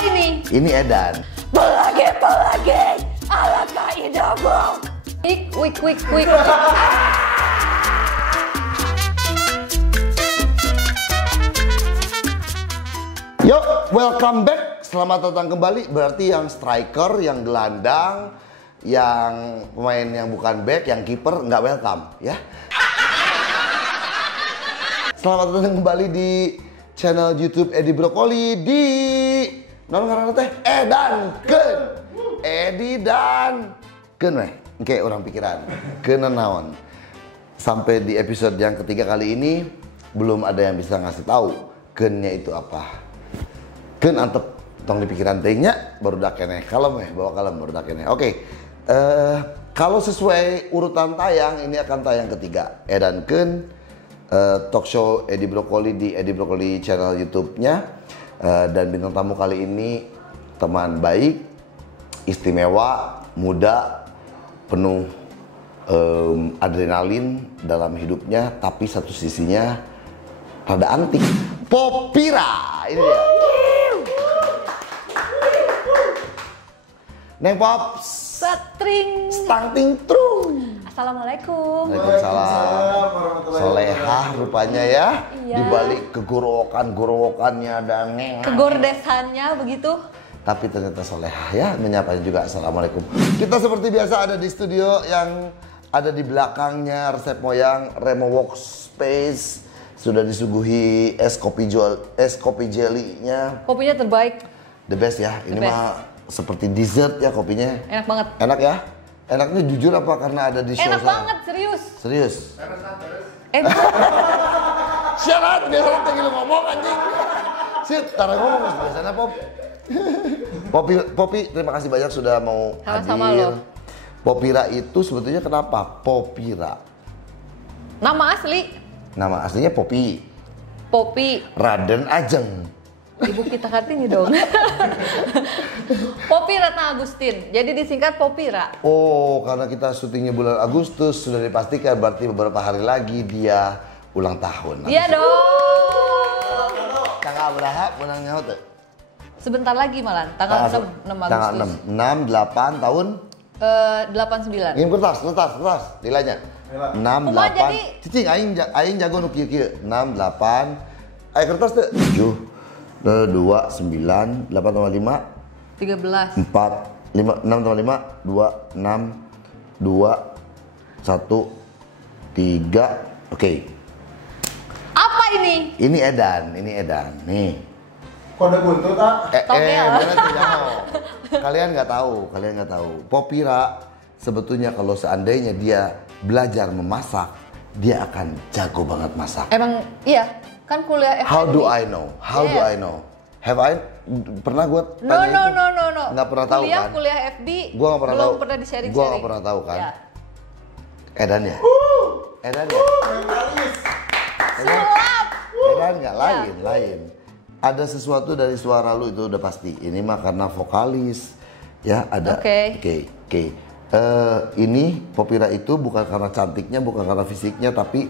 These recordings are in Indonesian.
ini? Ini Edan. Pelagi, alangkah indahmu. Wik. Yuk, welcome back. Selamat datang kembali. Berarti yang striker, yang gelandang, yang pemain yang bukan back, yang kiper nggak welcome, ya. Selamat datang kembali di channel YouTube Edi Brokoli di nama teh Edan Ken. Edi dan Ken weh. Kayak orang pikiran. Kena naon. Sampai di episode yang ketiga kali ini belum ada yang bisa ngasih tahu Kennya itu apa. Ken antep tong di pikiran tehnya baru dak keneh. Kalem bawa kalem baru dak keneh. Oke. Kalau sesuai urutan tayang ini akan tayang ketiga. Edan Ken talk show Edi Brokoli di Edi Brokoli channel YouTube-nya. Dan bintang tamu kali ini teman baik, istimewa, muda, penuh adrenalin dalam hidupnya, tapi satu sisinya rada antik. Popira, ini dia. Neng Pop, Setring. Stunting True. Assalamualaikum. Waalaikumsalam. Solehah rupanya ya. Iya. Di balik kegorowokannya dan Kegordesannya begitu. tapi ternyata solehah ya, menyapanya juga assalamualaikum. Kita seperti biasa ada di studio yang ada di belakangnya resep moyang Remo Workspace. Sudah disuguhi es kopi jelly-nya. Kopinya terbaik. The best ya. Ini mah seperti dessert ya kopinya. Enak banget. Enak ya? Enaknya jujur apa karena ada di show Enak saya? banget, serius. Serius? Syarat, biasanya tinggal ngomong anjing. Sip, taruh ngomong biasanya Pop. Popi, terima kasih banyak sudah mau Sama-sama hadir. loh. Popira itu sebetulnya kenapa? Popira. Nama asli Nama aslinya Popi. Popi. Raden Ajeng. Ibu kita Kartini dong. Popi Ratna Agustin. Jadi disingkat Popira. Oh, karena kita syutingnya bulan Agustus sudah dipastikan berarti beberapa hari lagi dia ulang tahun. Iya dong. Tanggal berapa menang nyaho tuh? Sebentar lagi malah, tanggal 6 Agustus. Tanggal 6, 8 tahun. 89. Ngirim kertas, nilainya. 6, Kumaha 8. jadi? Cicing aing jago nu kieu-kieu. 6, 8. Aya kertas teh? 7, 2, 9, 8 tambah 5, 13. 4, 5, 6 tambah 5, 2, 6, 2, 1, 3. Oke. Apa ini? Ini Edan. Nih. Kode buntut Togel. Bener tidak. Kalian nggak tahu. Popira sebetulnya kalau seandainya dia belajar memasak, dia akan jago banget masak. Emang iya, kan kuliah FNB. How do I know? Have I pernah gue tanya itu? No. Nggak pernah tahu kan? Kuliah FB. Gua nggak pernah tahu. Belum pernah di-sharing. Gua nggak pernah tahu kan? Ya. Edan ya? Sulap. Edan nggak lain. Ada sesuatu dari suara lu itu udah pasti. Ini mah karena vokalis, ya ada. Oke. Ini Popira itu bukan karena cantiknya, bukan karena fisiknya, tapi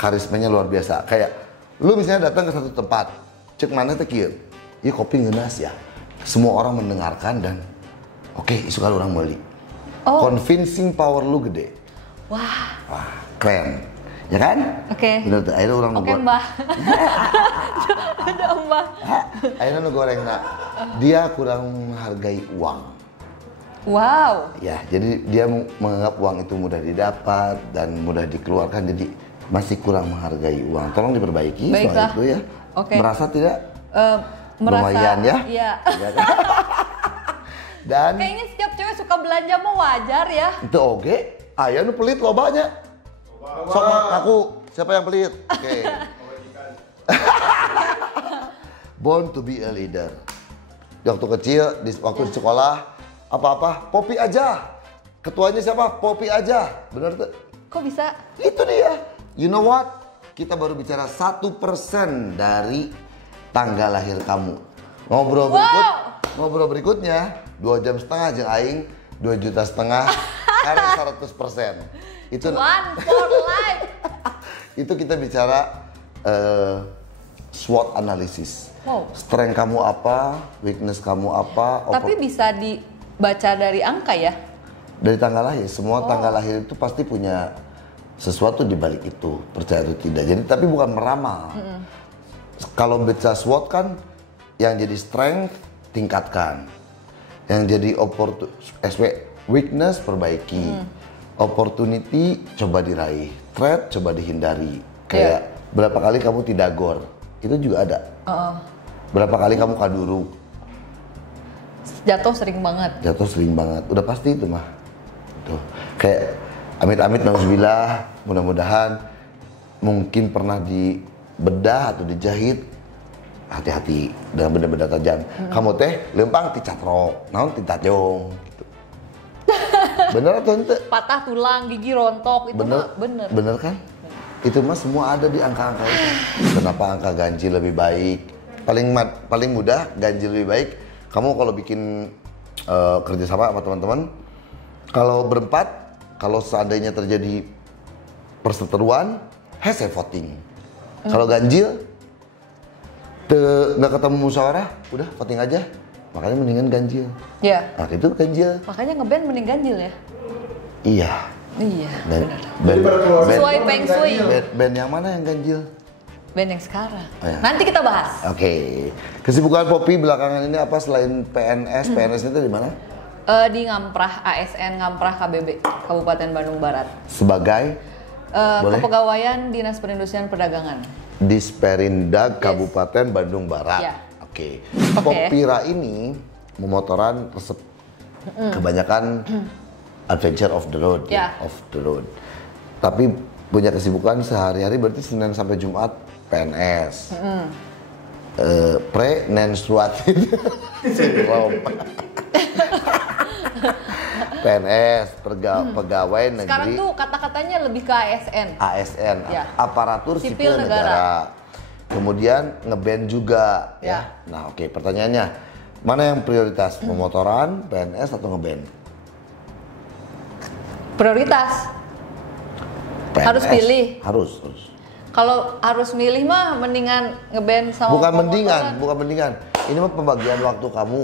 karismanya luar biasa. Kayak lu misalnya datang ke satu tempat, cek mana teh kieu, ieu kopi ngeunas ya. Semua orang mendengarkan dan oke, suka orang beli. Oh. Convincing power lu gede. Wah. Keren. Ya kan? Oke. Bener tuh, akhirnya orang Oke, Mbah. Ada Mbah. akhirnya nu goreng dia kurang menghargai uang. Wow. Ya, jadi dia menganggap uang itu mudah didapat dan mudah dikeluarkan, jadi masih kurang menghargai uang. Tolong diperbaiki soal Baiklah. itu ya. Oke. Merasa tidak? Merasa. Lumayan ya? Iya. Ya kan? Dan Kayaknya setiap cewek suka belanja mah wajar ya. itu oke. Aya nu pelit lobanya. Sok aku, siapa yang pelit? Oke. Born to be a leader. Waktu kecil, waktu di sekolah, apa-apa, Popi aja. Ketuanya siapa? Popi aja. Bener tuh? Kok bisa? Itu dia. You know what? Kita baru bicara 1% dari tanggal lahir kamu. Ngobrol berikutnya 2,5 jam jeung aing 2,5 juta karena 100%. Itu One for life. itu kita bicara SWOT analisis. Wow. Strength kamu apa, weakness kamu apa. Tapi bisa dibaca dari angka ya? Dari tanggal lahir, semua tanggal lahir itu pasti punya sesuatu di balik itu, percaya atau tidak. Jadi tapi bukan meramal. Kalau baca SWOT kan yang jadi strength tingkatkan, yang jadi weakness perbaiki, opportunity coba diraih, threat coba dihindari. Kayak berapa kali kamu tidak gor, itu juga ada. Berapa kali kamu kaduru, Jatuh sering banget. udah pasti itu mah. Tuh. Kayak amit-amit nauzubillah, mudah-mudahan mungkin pernah dibedah atau dijahit. Hati-hati dengan benda-benda tajam. Kamu teh lempang ti catrok, naon ti tajong gitu. Bener atau ente? Patah tulang, gigi rontok, itu mah bener. Bener kan? Itu mah semua ada di angka-angka itu. Kenapa angka ganjil lebih baik? Paling mudah ganjil lebih baik. Kamu kalau bikin kerjasama sama teman-teman, kalau berempat, kalau seandainya terjadi perseteruan, hasil voting. Kalau ganjil, nggak ketemu musyawarah, udah voting aja. Makanya mendingan ganjil. Iya. Nah itu ganjil. Makanya ngeband mending ganjil ya? Iya. Iya, Band sesuai feng shui. band yang mana yang ganjil? Band yang sekarang. Oh, ya. Nanti kita bahas. Oke. Kesibukan Poppy belakangan ini apa selain PNS? PNS itu di mana? Di Ngamprah, ASN Ngamprah KBB, Kabupaten Bandung Barat. Sebagai? Boleh? Kepegawaian Dinas Perindustrian Perdagangan. Disperindag Kabupaten Bandung Barat. Ya. Oke. Popira ini memotoran resep kebanyakan adventure of the road, Ya. off the road. Tapi punya kesibukan sehari-hari berarti Senin sampai Jumat PNS. Pre-menstruatif. PNS, pegawai negeri. Sekarang tuh kata-katanya lebih ke ASN. ASN, Ya. aparatur sipil, Sipil negara. negara. Kemudian ngeband juga, ya. Ya. Nah, oke, pertanyaannya, mana yang prioritas, pemotoran, PNS atau ngeband? Prioritas. PNS. Harus pilih. Harus. Kalau harus milih mah mendingan ngeband sama Bukan pemotoran. mendingan. Ini mah pembagian waktu kamu.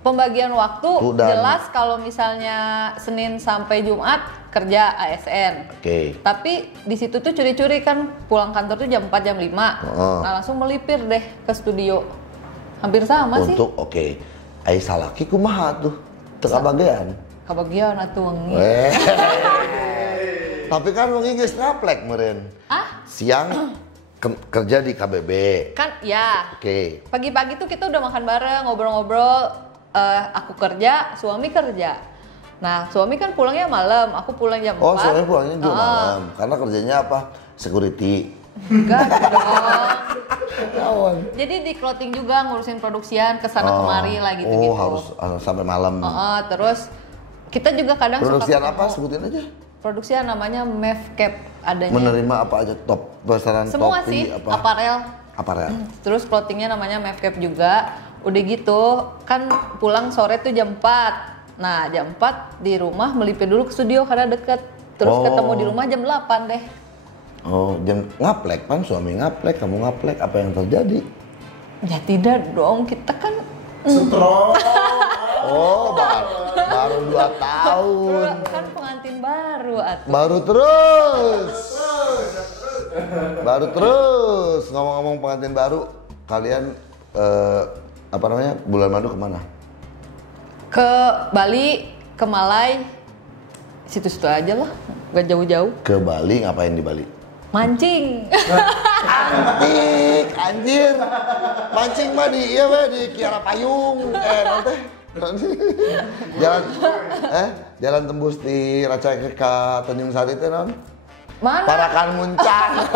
Pembagian waktu Udah. jelas kalau misalnya Senin sampai Jumat kerja ASN. Oke. Tapi di situ tuh curi-curi kan pulang kantor tuh jam 4 jam 5. Nah, langsung melipir deh ke studio. Hampir sama sih. Untuk oke. Ai salaki kumaha tuh? Teka bagian. Kebagian atuh wengi. Tapi kan wengi geus ngaplek meureun. Siang kerja di KBB. Kan ya. Oke. Pagi-pagi tuh kita udah makan bareng, ngobrol-ngobrol. Aku kerja, suami kerja. Nah, suami kan pulangnya malam, aku pulang jam 4. Oh, suami pulangnya juga malam. Karena kerjanya apa? Security. Enggak Kawan. dong. Jadi di clothing juga ngurusin produksian kesana kemari lah gitu-gitu. Oh, harus sampai malam. Terus kita juga kadang Produksian suka apa? Sebutin aja. Produksian namanya Mevcap adanya. Menerima apa aja top pesanan Semua topi sih, apa? aparel. Terus clothingnya namanya Mevcap juga. Udah gitu kan pulang sore tuh jam 4. Nah jam 4 di rumah melipir dulu ke studio karena deket. Terus ketemu di rumah jam 8 deh. Oh, jam ngaplek kan, suami ngaplek, kamu ngaplek, apa yang terjadi? Ya tidak dong, kita kan Strong. Oh, baru 2 tahun. kan pengantin baru atuh. Baru terus. Ngomong-ngomong pengantin baru, kalian apa namanya, bulan madu kemana? Ke Bali, ke Malai, situ-situ aja lah, gak jauh-jauh. Ke Bali, ngapain di Bali? Mancing. Anjir. Mancing mah di Kiara Payung. Nanti. Jalan tembus di Raca ke Tanjung Sari teh non. Mana? Parakan Muncang.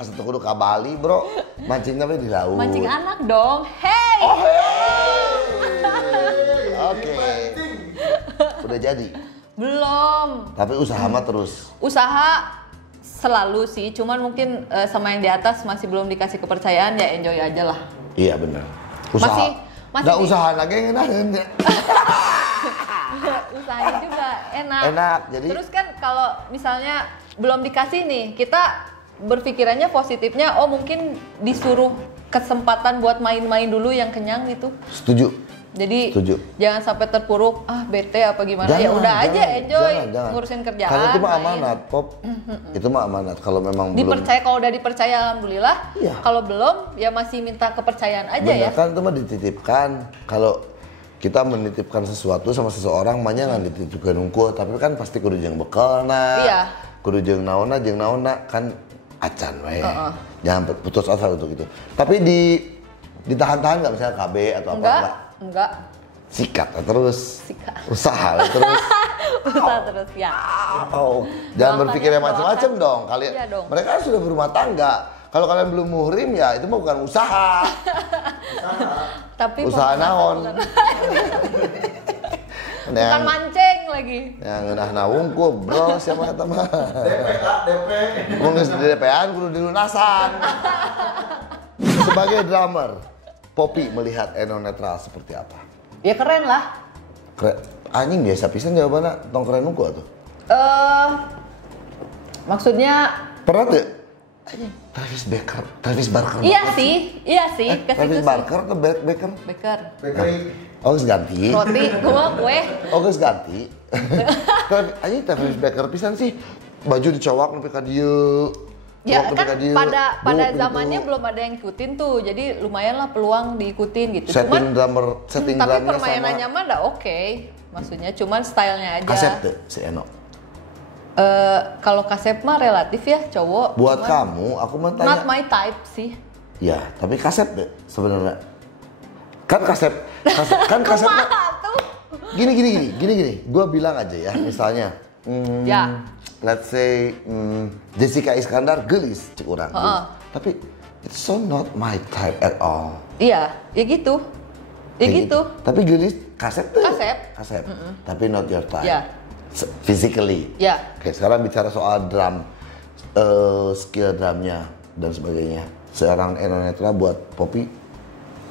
Asa teu kudu ka Bali, Bro. Mancingnya di laut. Mancing anak dong. Hey. Oh, hey. Oke. Udah jadi. Belum. Tapi usaha mah terus. Usaha selalu sih, cuman mungkin sama yang di atas masih belum dikasih kepercayaan, ya enjoy aja lah. Iya benar. Usaha. Masih Nggak usaha lagi ngenahin. Usahanya juga enak. Enak, jadi. Terus kan kalau misalnya belum dikasih nih, kita berpikirannya positifnya, oh mungkin disuruh kesempatan buat main-main dulu yang kenyang gitu. Setuju. Jadi Setuju. jangan sampai terpuruk, bete apa gimana. Ya udah aja enjoy jangan. ngurusin kerjaan. Karena itu mah main. amanat, Pop. Itu mah amanat. Kalau memang Dipercaya, kalau udah dipercaya alhamdulillah. Iya. Kalau belum ya masih minta kepercayaan aja bener ya. kan itu mah dititipkan. Kalau kita menitipkan sesuatu sama seseorang, mahnya nggak dititipkan unggul, tapi kan pasti kudu jeung bekalna. Iya. Kudu jeung naonna kan acan we. Jangan putus asa untuk itu. Tapi ditahan-tahan nggak misalnya KB atau apa Enggak. Sikat terus. Sikat. Usaha terus. Usaha terus ya. Oh, jangan berpikir yang macam-macam dong. Kalian Iya dong. mereka kan sudah berumah tangga. Kalau kalian belum muhrim ya itu mah bukan usaha. Tapi Usaha naon. bukan mancing lagi. Yang ngeunah wungkul, bro, siapa kata mah. DP. Mun geus di DP-an kudu dilunasan. Sebagai drummer, Poppy melihat Eno Netral seperti apa? Ya keren lah. Keren. Anjing biasa pisan jawabannya, tong keren unggul tuh. Maksudnya Pernah tuh? Travis Barker. iya sih. Ke Travis situ sih. Barker atau Baker? Baker. Oh, geus ganti. Roti, gua kue. Oh, geus ganti. Anjing Travis Barker pisan sih. Baju dicowak nepi ka dieu. Ya Cowok kan nepi ka dieu. pada Gitu. zamannya belum ada yang ikutin tuh, jadi lumayan lah peluang diikutin gitu. Setting tapi drumnya permainannya sama mah udah oke. Maksudnya cuman stylenya aja. Kasep tuh si Eno. Kalau Kasep mah relatif ya cowok. Buat cuman kamu, aku mau tanya. not my type sih. Ya, tapi Kasep tuh sebenarnya. Kan Kasep mah Kumaha tuh? gini. Gua bilang aja ya, misalnya. Ya. Let's say Jessica Iskandar gelis cek urang. Tapi it's so not my type at all. Iya, ya gitu. Ya Kayak gitu. Tapi gelis Kasep tuh. Kasep. Tapi not your type. Ya. Physically. Ya. Oke, sekarang bicara soal drum, skill drumnya dan sebagainya. Seorang Eno Netral buat Poppy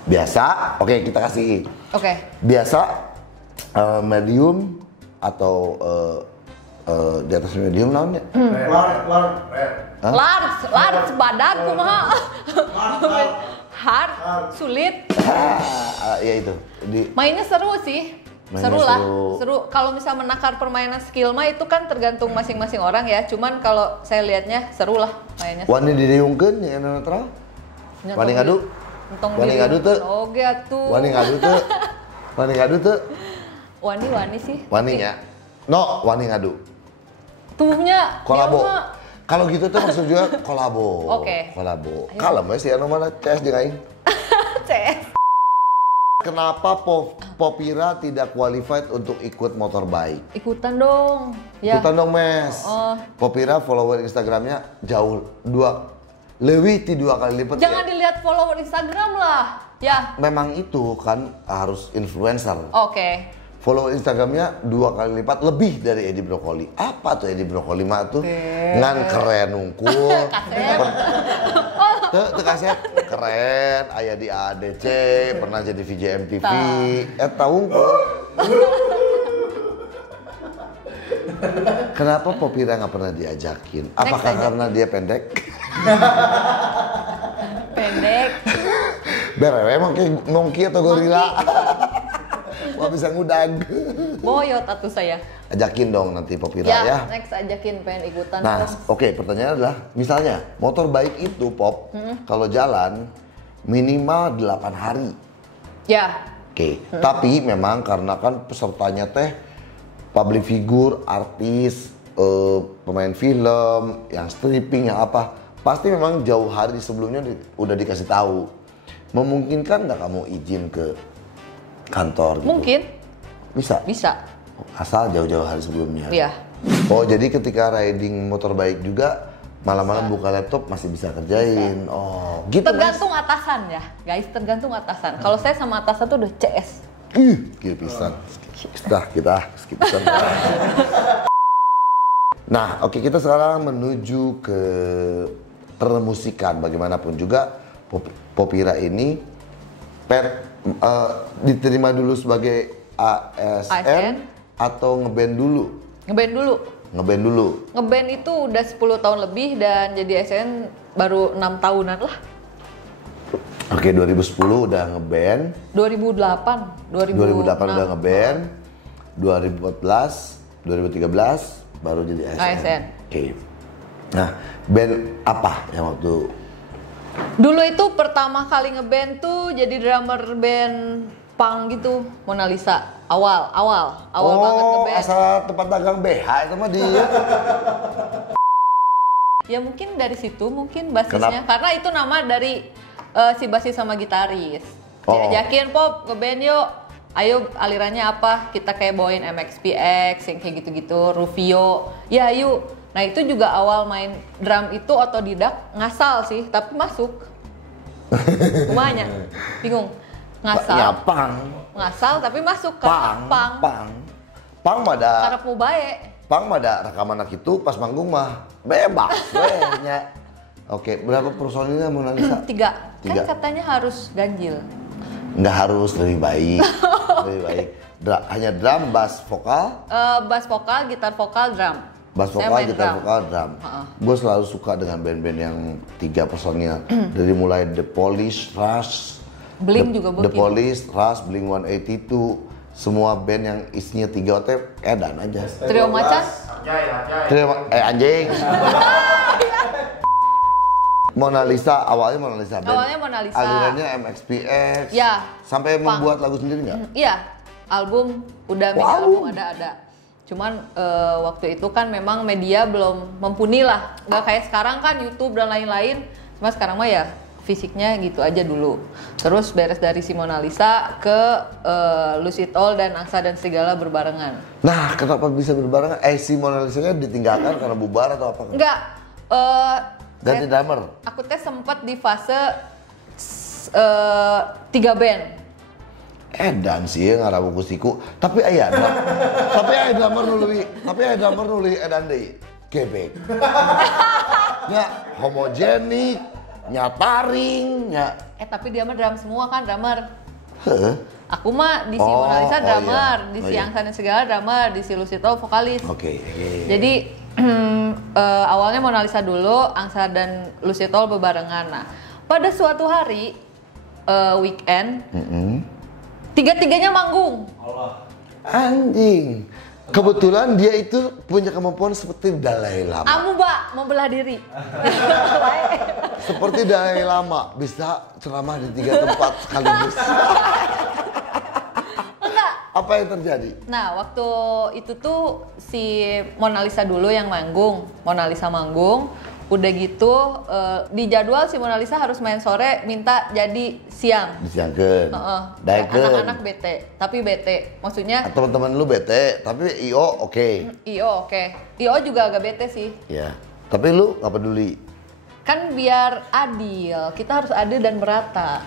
biasa. Oke, kita kasih. Oke. Biasa, medium atau di atas medium namanya. Large badan kumaha? Hard, sulit. Ya itu. Mainnya seru sih. Mainnya Seru lah. seru. Seru. Kalau misalnya menakar permainan skill mah itu kan tergantung masing-masing orang ya. Cuman kalau saya lihatnya seru lah mainnya. Wani didieungkeun ya Eno Netral? Wani ngadu? Wani ngadu teu? Oge atuh. Wani ngadu teu? Wani sih. Wani nya. No, wani ngadu. Tubuhnya Kolabo. dia mah Kalau gitu tuh maksud juga kolabo. Oke. Kolabo. Kalem ya si Eno mana CS jeung aing. CS. Kenapa Popira tidak qualified untuk ikut motorbike? Ikutan dong. Ya. Ikutan dong, Mes. Oh. Popira follower Instagramnya jauh lebih ti 2 kali lipat. Jangan ya. dilihat follower Instagram lah. Ya. Memang itu kan harus influencer. Oke. Follow Instagramnya 2 kali lipat lebih dari Edi Brokoli. Apa tuh Edi Brokoli mah tuh? Ngan keren unggul. Tuh Kasep keren, aya di ADC, pernah jadi VJ MTV. Tahu unggul. Kenapa Popira nggak pernah diajakin? Apakah karena dia pendek? Pendek. Berewe emang kayak monkey atau gorila? Wah bisa ngudag. Boyot atuh saya. Ajakin dong nanti Popira Ya, ya. next ajakin pengen ikutan. Nah, dong. oke, pertanyaannya adalah misalnya motor bike itu Pop kalau jalan minimal 8 hari. Ya. Oke, tapi memang karena kan pesertanya teh public figure, artis, pemain film, yang stripping, yang apa, pasti memang jauh hari sebelumnya udah dikasih tahu. Memungkinkan nggak kamu izin ke kantor gitu? Mungkin. Bisa? Asal jauh-jauh hari sebelumnya? Iya. Oh, jadi ketika riding motorbike juga malam-malam buka laptop masih bisa kerjain? Bisa. Oh, gitu. Tergantung atasan ya, guys, tergantung atasan. Kalau saya sama atasan tuh udah CS. Gila pisan. Sudah kita skip pisan. Nah, oke, kita sekarang menuju ke permusikan. Bagaimanapun juga Popira ini diterima dulu sebagai ASN atau ngeband dulu? Ngeband dulu. Ngeband itu udah 10 tahun lebih dan jadi ASN baru 6 tahunan lah. Oke, 2010 udah ngeband. 2008 udah ngeband. 2014, 2013 baru jadi ASN. Oke. Nah, band apa yang waktu dulu itu pertama kali ngeband tuh jadi drummer band punk gitu, Mona Lisa. Awal banget ngeband. Asal tempat dagang BH itu mah dia. Ya mungkin dari situ mungkin basisnya. Karena itu nama dari si basis sama gitaris. Diajakin Pop ngeband yuk. Ayo alirannya apa? Kita kayak bawain MXPX yang kayak gitu-gitu, Rufio. Ya yuk. Nah itu juga awal main drum itu otodidak, ngasal sih, tapi masuk. Lumayan, bingung. Ngasal. Ya pang. Ngasal tapi masuk ke pang. Pang mah ada. Karena mau baik. Pang mah ada rekaman anak itu pas manggung mah bebas nya. Oke, berapa personilnya Mona Lisa? 3. Kan katanya harus ganjil. Nggak harus, lebih baik. Lebih baik. Hanya drum, bass vokal? Bass vokal, gitar vokal, drum. Bass vokal, gitar vokal, drum. Gue selalu suka dengan band-band yang 3 personil. Dari mulai The Police, Rush, Blink juga The Police, Rush, Blink 182, semua band yang isinya 3 OT, edan aja. Trio Macan? Anjing. Mona Lisa, awalnya Mona Lisa band. Awalnya Mona Lisa. Alirannya MXPX. Ya. Sampai membuat lagu sendiri nggak? Iya. Album udah, mini album ada. Cuman waktu itu kan memang media belum mumpuni lah. Nggak kayak sekarang kan YouTube dan lain-lain. Cuma sekarang mah ya fisiknya gitu aja dulu. Terus beres dari si Mona Lisa ke Lose It All dan Angsa dan Serigala berbarengan. Nah, kenapa bisa berbarengan? Si Mona Lisa-nya ditinggalkan karena bubar atau apa? Enggak. Ganti drummer? Aku sempat di fase 3 band. Dan sih ngarabu kusiku. Tapi aya drummer nuli edan deui. Gebek. Nya homogenik, nya taring, nya. Tapi dia mah drum semua kan, drummer. Heeh. Aku mah di si Mona Lisa drummer, di si Angsa dan Serigala drummer, di si Lose It All vokalis. Oke. Jadi awalnya Mona Lisa dulu, Angsa dan Lose It All bebarengan. Nah, pada suatu hari weekend, 3-tiganya manggung. Anjing. Kebetulan dia itu punya kemampuan seperti Dalai Lama. Amuba membelah diri. Seperti Dalai Lama, bisa ceramah di 3 tempat sekaligus. Apa yang terjadi? Nah, waktu itu tuh si Mona Lisa dulu yang manggung. Mona Lisa manggung, udah gitu di jadwal si Mona Lisa harus main sore, minta jadi siang. Disiangkeun. Anak-anak bete, tapi bete. Maksudnya teman-teman lu bete, tapi IO oke. IO oke. IO juga agak bete sih. Ya. Tapi lu nggak peduli. Kan biar adil, kita harus adil dan merata.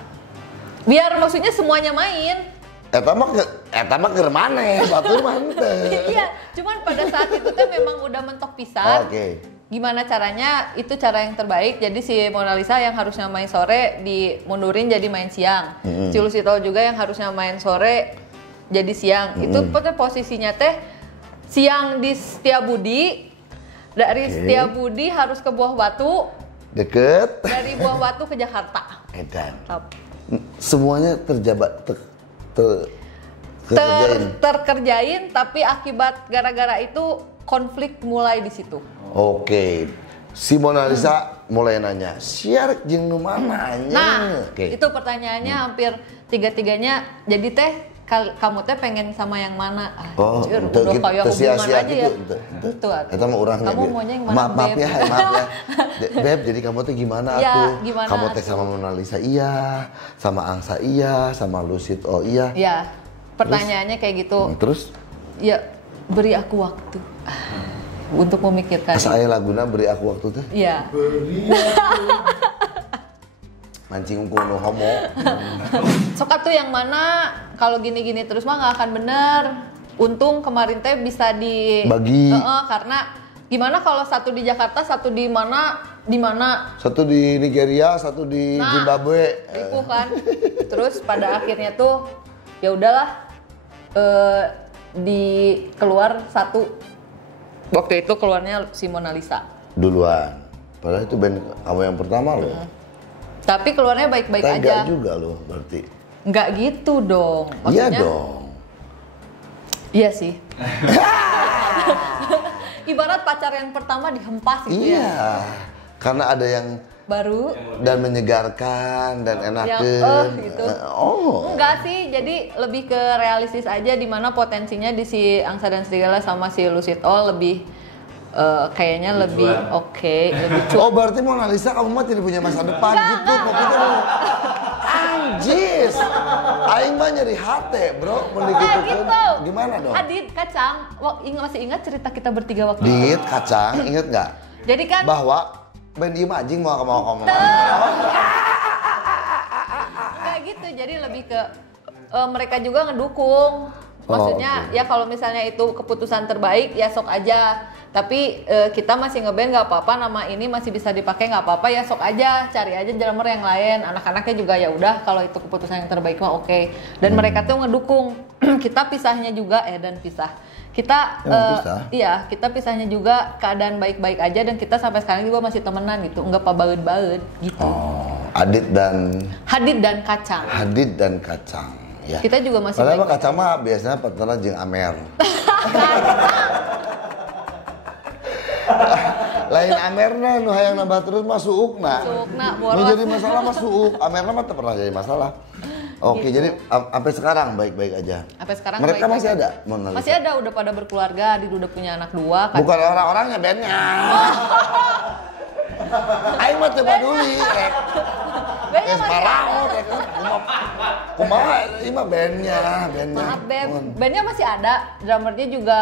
Biar maksudnya semuanya main. Eta mah keur maneh, batur mah henteu. Iya, cuman pada saat itu teh memang udah mentok pisan. Oke. Gimana caranya? Itu cara yang terbaik. Jadi si Mona Lisa yang harusnya main sore dimundurin jadi main siang. Si Lose It All juga yang harusnya main sore jadi siang. Itu posisinya teh siang di Setiabudi. Dari Setiabudi harus ke Buah Batu. Deket. Dari Buah Batu ke Jakarta. Edan. Tap. Semuanya terkerjain, tapi akibat gara-gara itu konflik mulai di situ. Oke. Si Mona Lisa mulai nanya, "Siar jeung nu mana nya?" Nah, itu pertanyaannya hampir 3-tiganya. Jadi teh kamu teh pengen sama yang mana? Anjir, udah kayak hubungan aja ya. Itu. Eta mah urangnya. Kamu maunya yang mana? Maaf ya. Beb, jadi kamu teh gimana ya, atuh? Kamu teh sama Mona Lisa iya, sama Angsa iya, sama Lose It All iya. Ya, pertanyaannya kayak gitu. Terus? Ya, beri aku waktu untuk memikirkan. Aya laguna beri aku waktu teh? Iya. Mancing kuno homo. Sok atuh yang mana? Kalau gini-gini terus mah nggak akan bener. Untung kemarin teh bisa bagi. Karena gimana kalau satu di Jakarta, satu di mana? Satu di Nigeria, satu di Zimbabwe. Itu kan. Terus pada akhirnya tuh ya udahlah keluar satu. Waktu itu keluarnya si Mona Lisa. Duluan. Padahal itu band kamu yang pertama loh. Tapi keluarnya baik-baik aja. Tega juga loh berarti. Nggak gitu dong. Iya Maksudnya, dong. Iya sih. Ibarat pacar yang pertama dihempas gitu Iya. ya. Karena ada yang Baru dan menyegarkan dan yang enakeun. gitu. Oh. Enggak sih, jadi lebih ke realistis aja di mana potensinya di si Angsa dan Serigala sama si Lucid All lebih kayaknya lebih oke, lebih Oh berarti Mona Lisa kamu mah tidak punya masa depan gitu. Pokoknya lu anjis. Aing mah nyeri hati bro. Nah gitu. Gimana dong? Adit, Kacang, masih ingat cerita kita bertiga waktu itu? Dit, Kacang, inget nggak? Jadi kan Bahwa Ben diem anjing mau kamu. kayak gitu, jadi lebih ke mereka juga ngedukung. Maksudnya okay. ya kalau misalnya itu keputusan terbaik ya sok aja. Tapi kita masih ngeband nggak apa-apa, nama ini masih bisa dipakai nggak apa-apa ya sok aja, cari aja drummer yang lain. Anak-anaknya juga ya udah kalau itu keputusan yang terbaik mah oke. Dan mereka tuh ngedukung. Kita pisahnya juga dan pisah. Kita iya, kita pisahnya juga keadaan baik-baik aja dan kita sampai sekarang juga masih temenan gitu, nggak pabaeud-baeud gitu. Oh, Hadid dan Kacang. Hadid dan Kacang. Ya. Kita juga masih padahal baik-baik. Kacang mah biasanya partnernya jeung Amer. Lain Amerna nu hayang nambah terus mah suukna. Suukna, Nu boros. jadi masalah mah suuk. Amerna mah teu pernah jadi masalah. Oke, Gitu. jadi sampai sekarang baik-baik aja. Sampai sekarang mereka baik-baik masih aja. ada Mona Lisa? Masih ada, udah pada berkeluarga, udah punya anak 2 kan. Bukan orang-orangnya bandnya. Aing mah teu peduli. Bandnya Geus masih paraot ada. kumaha ieu mah bandnya. Maaf Beb, bandnya masih ada, drummernya juga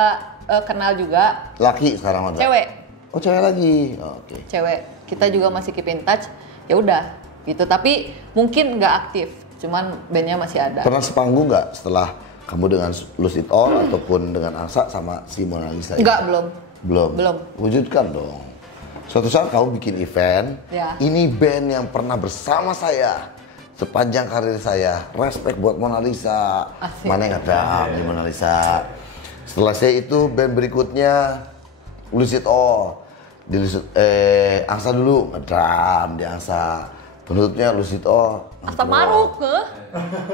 kenal juga. Laki sekarang ada. Cewek. Oh, cewek lagi. Oke. Cewek. Kita juga masih keep in touch. Ya udah, gitu. Tapi mungkin nggak aktif, cuman bandnya masih ada. Pernah sepanggung nggak setelah kamu dengan Lucid All ataupun dengan Angsa sama si Mona Lisa? Enggak, belum. Belum. Wujudkan dong. Suatu saat kamu bikin event, Ya. ini band yang pernah bersama saya sepanjang karir saya. Respect buat Mona Lisa. Asik. Mana yang ada di Mona Lisa. Setelah saya itu band berikutnya Lucid All. Di Lucid, Angsa dulu ngedrum di Angsa. Penutupnya Lucid All. Asam maruk ke?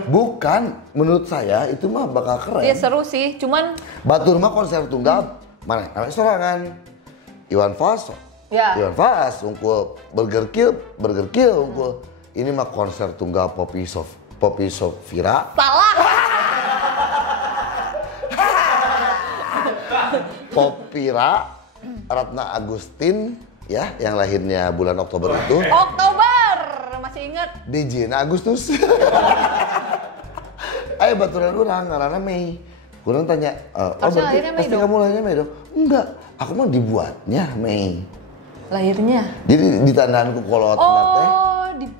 Bukan, menurut saya itu mah bakal keren. Iya seru sih, cuman Batur mah konser tunggal, mana? Anak sorangan. Iwan Fals, ya. Iwan Fals, unggul Burger Kill, unggul. Ini mah konser tunggal Poppy Sofira. Salah. Popira, Ratna Agustin, ya, yang lahirnya bulan Oktober itu. Oktober, masih inget? DJ na Agustus. Ayo baturan orang, ngaranna Mei. Kurang tanya, Harusnya lahirnya Mei pasti dong. kamu lahirnya Mei dong? Enggak, aku mah dibuatnya Mei. Lahirnya. Jadi ditandaan ku kolot teh.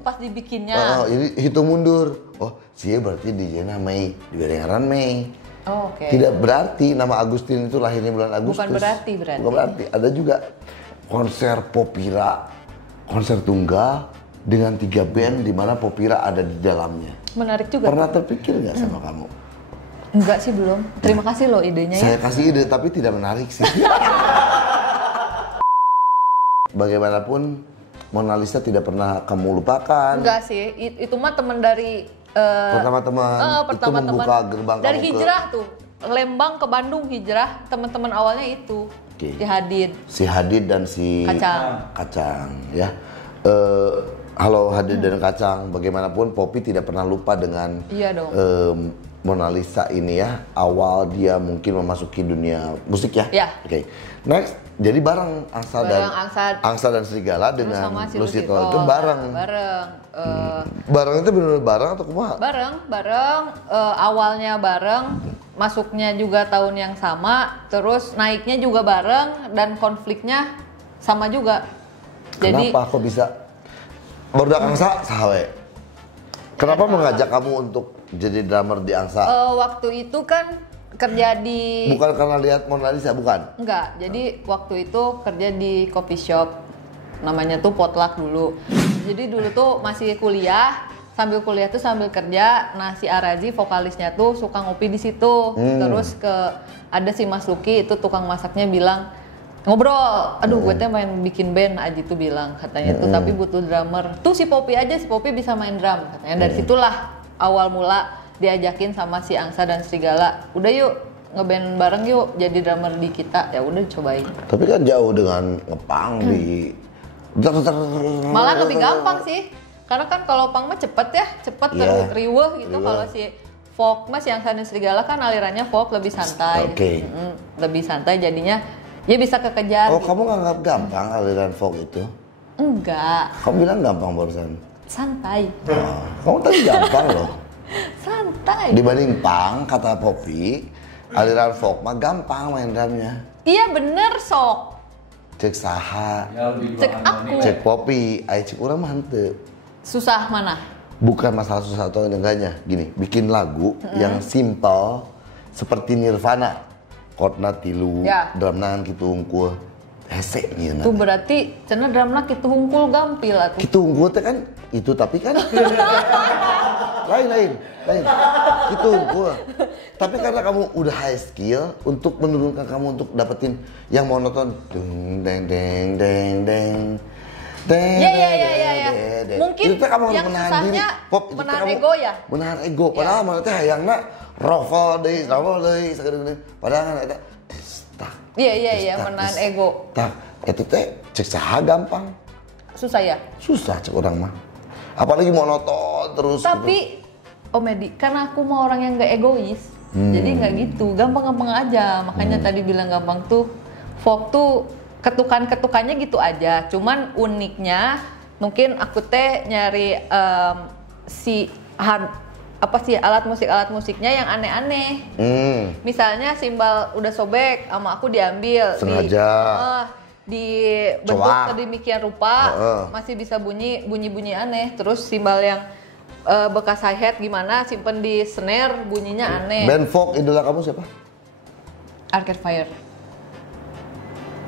Pas dibikinnya. Jadi hitung mundur. Oh, sih berarti DJ-na Mei, diberengaran Mei. Oh, oke. Tidak berarti nama Agustin itu lahirnya bulan Agustus. Bukan berarti. Bukan berarti. Ada juga konser Popira, konser tunggal dengan 3 band di mana Popira ada di dalamnya. Menarik juga. Pernah terpikir nggak sama kamu? Enggak sih belum. Terima kasih loh idenya ya. Saya kasih ide tapi tidak menarik sih. Bagaimanapun Mona Lisa tidak pernah kamu lupakan. Enggak sih. Itu mah teman dari Pertama-teman itu membuka gerbang dari kamu hijrah tuh. Lembang ke Bandung hijrah, teman-teman awalnya itu. Oke. Si Hadid. Si Hadid dan si Kacang. Ya. Halo Hadid dan Kacang, bagaimanapun Poppy tidak pernah lupa dengan Iya dong. Mona Lisa ini ya. Awal dia mungkin memasuki dunia musik ya. Ya. Oke. Next, jadi bareng Angsa dan Serigala dengan sama si Lucid Lucid All itu All. bareng. Bareng itu benar bareng atau kumaha? Bareng. Awalnya bareng, masuknya juga tahun yang sama, terus naiknya juga bareng dan konfliknya sama juga. Jadi Kenapa kok bisa? Barudak Angsa sahawe. Kenapa mengajak kamu untuk jadi drummer di Angsa? waktu itu kan kerja di Bukan karena lihat Mona Lisa, bukan? Enggak, jadi waktu itu kerja di coffee shop. Namanya tuh Potluck dulu. Jadi dulu tuh masih kuliah, sambil kuliah tuh sambil kerja. Nah, si Arazi vokalisnya tuh suka ngopi di situ. Terus ada si Mas Luki itu tukang masaknya bilang, ngobrol. Aduh, gue teh main bikin band, Aji tuh bilang katanya tuh, tapi butuh drummer. Tuh si Poppy aja, si Poppy bisa main drum katanya. Dari situlah awal mula diajakin sama si Angsa dan Serigala. Udah yuk ngeband bareng yuk, jadi drummer di kita. Ya udah cobain. Tapi kan jauh dengan ngepang di Malah lebih gampang sih. Karena kan kalau pang mah cepet ya, cepet riweuh gitu. Kalau si folk mas yang Angsa dan Serigala kan alirannya folk lebih santai. Oke. Lebih santai jadinya ya bisa kekejar. Oh, gitu. kamu nganggap gampang aliran folk itu? Enggak, Kamu bilang gampang barusan. santai. Oh, kamu tadi gampang loh. Santai. Dibanding pang, kata Poppy, aliran folk mah gampang main drumnya. Iya bener sok. Cek saha, Cek aku. cek Poppy, ayo cek urang mah henteu. Susah mana? Bukan masalah susah atau enggaknya. Gini, bikin lagu yang simple seperti Nirvana. Chordna tilu, Ya. drumna kitu unggul. Hese nyeuna. Tuh berarti cenah drumna kitu hungkul gampil atuh. Kitu unggul teh kan itu tapi kan lain. Itu unggul. Tapi karena kamu udah high skill untuk menurunkan kamu untuk dapetin yang monoton. Deng deng deng deng. Deng. Ya. Mungkin Itu teh kamu yang menahan susahnya diri. Pop, itu teh menahan kamu ego ya? Menahan ego. Padahal mana teh hayangna rofol deui sagede. Padahal kan eta tak. Iya, menahan ego. Tak, itu teh cek saha gampang. Susah ya? Susah cek orang mah. Apalagi monoton terus. Tapi Om Edi, karena aku mau orang yang gak egois. Jadi gak gitu, gampang-gampang aja. Makanya tadi bilang gampang tuh, folk tuh ketukan-ketukannya gitu aja. Cuman uniknya mungkin aku teh nyari alat musiknya yang aneh-aneh. Misalnya simbal udah sobek sama aku diambil Sengaja. dibentuk Coak. sedemikian rupa masih bisa bunyi aneh. Terus simbal yang bekas hi-hat gimana simpen di snare bunyinya aneh. Band folk idola kamu siapa? Arcade Fire.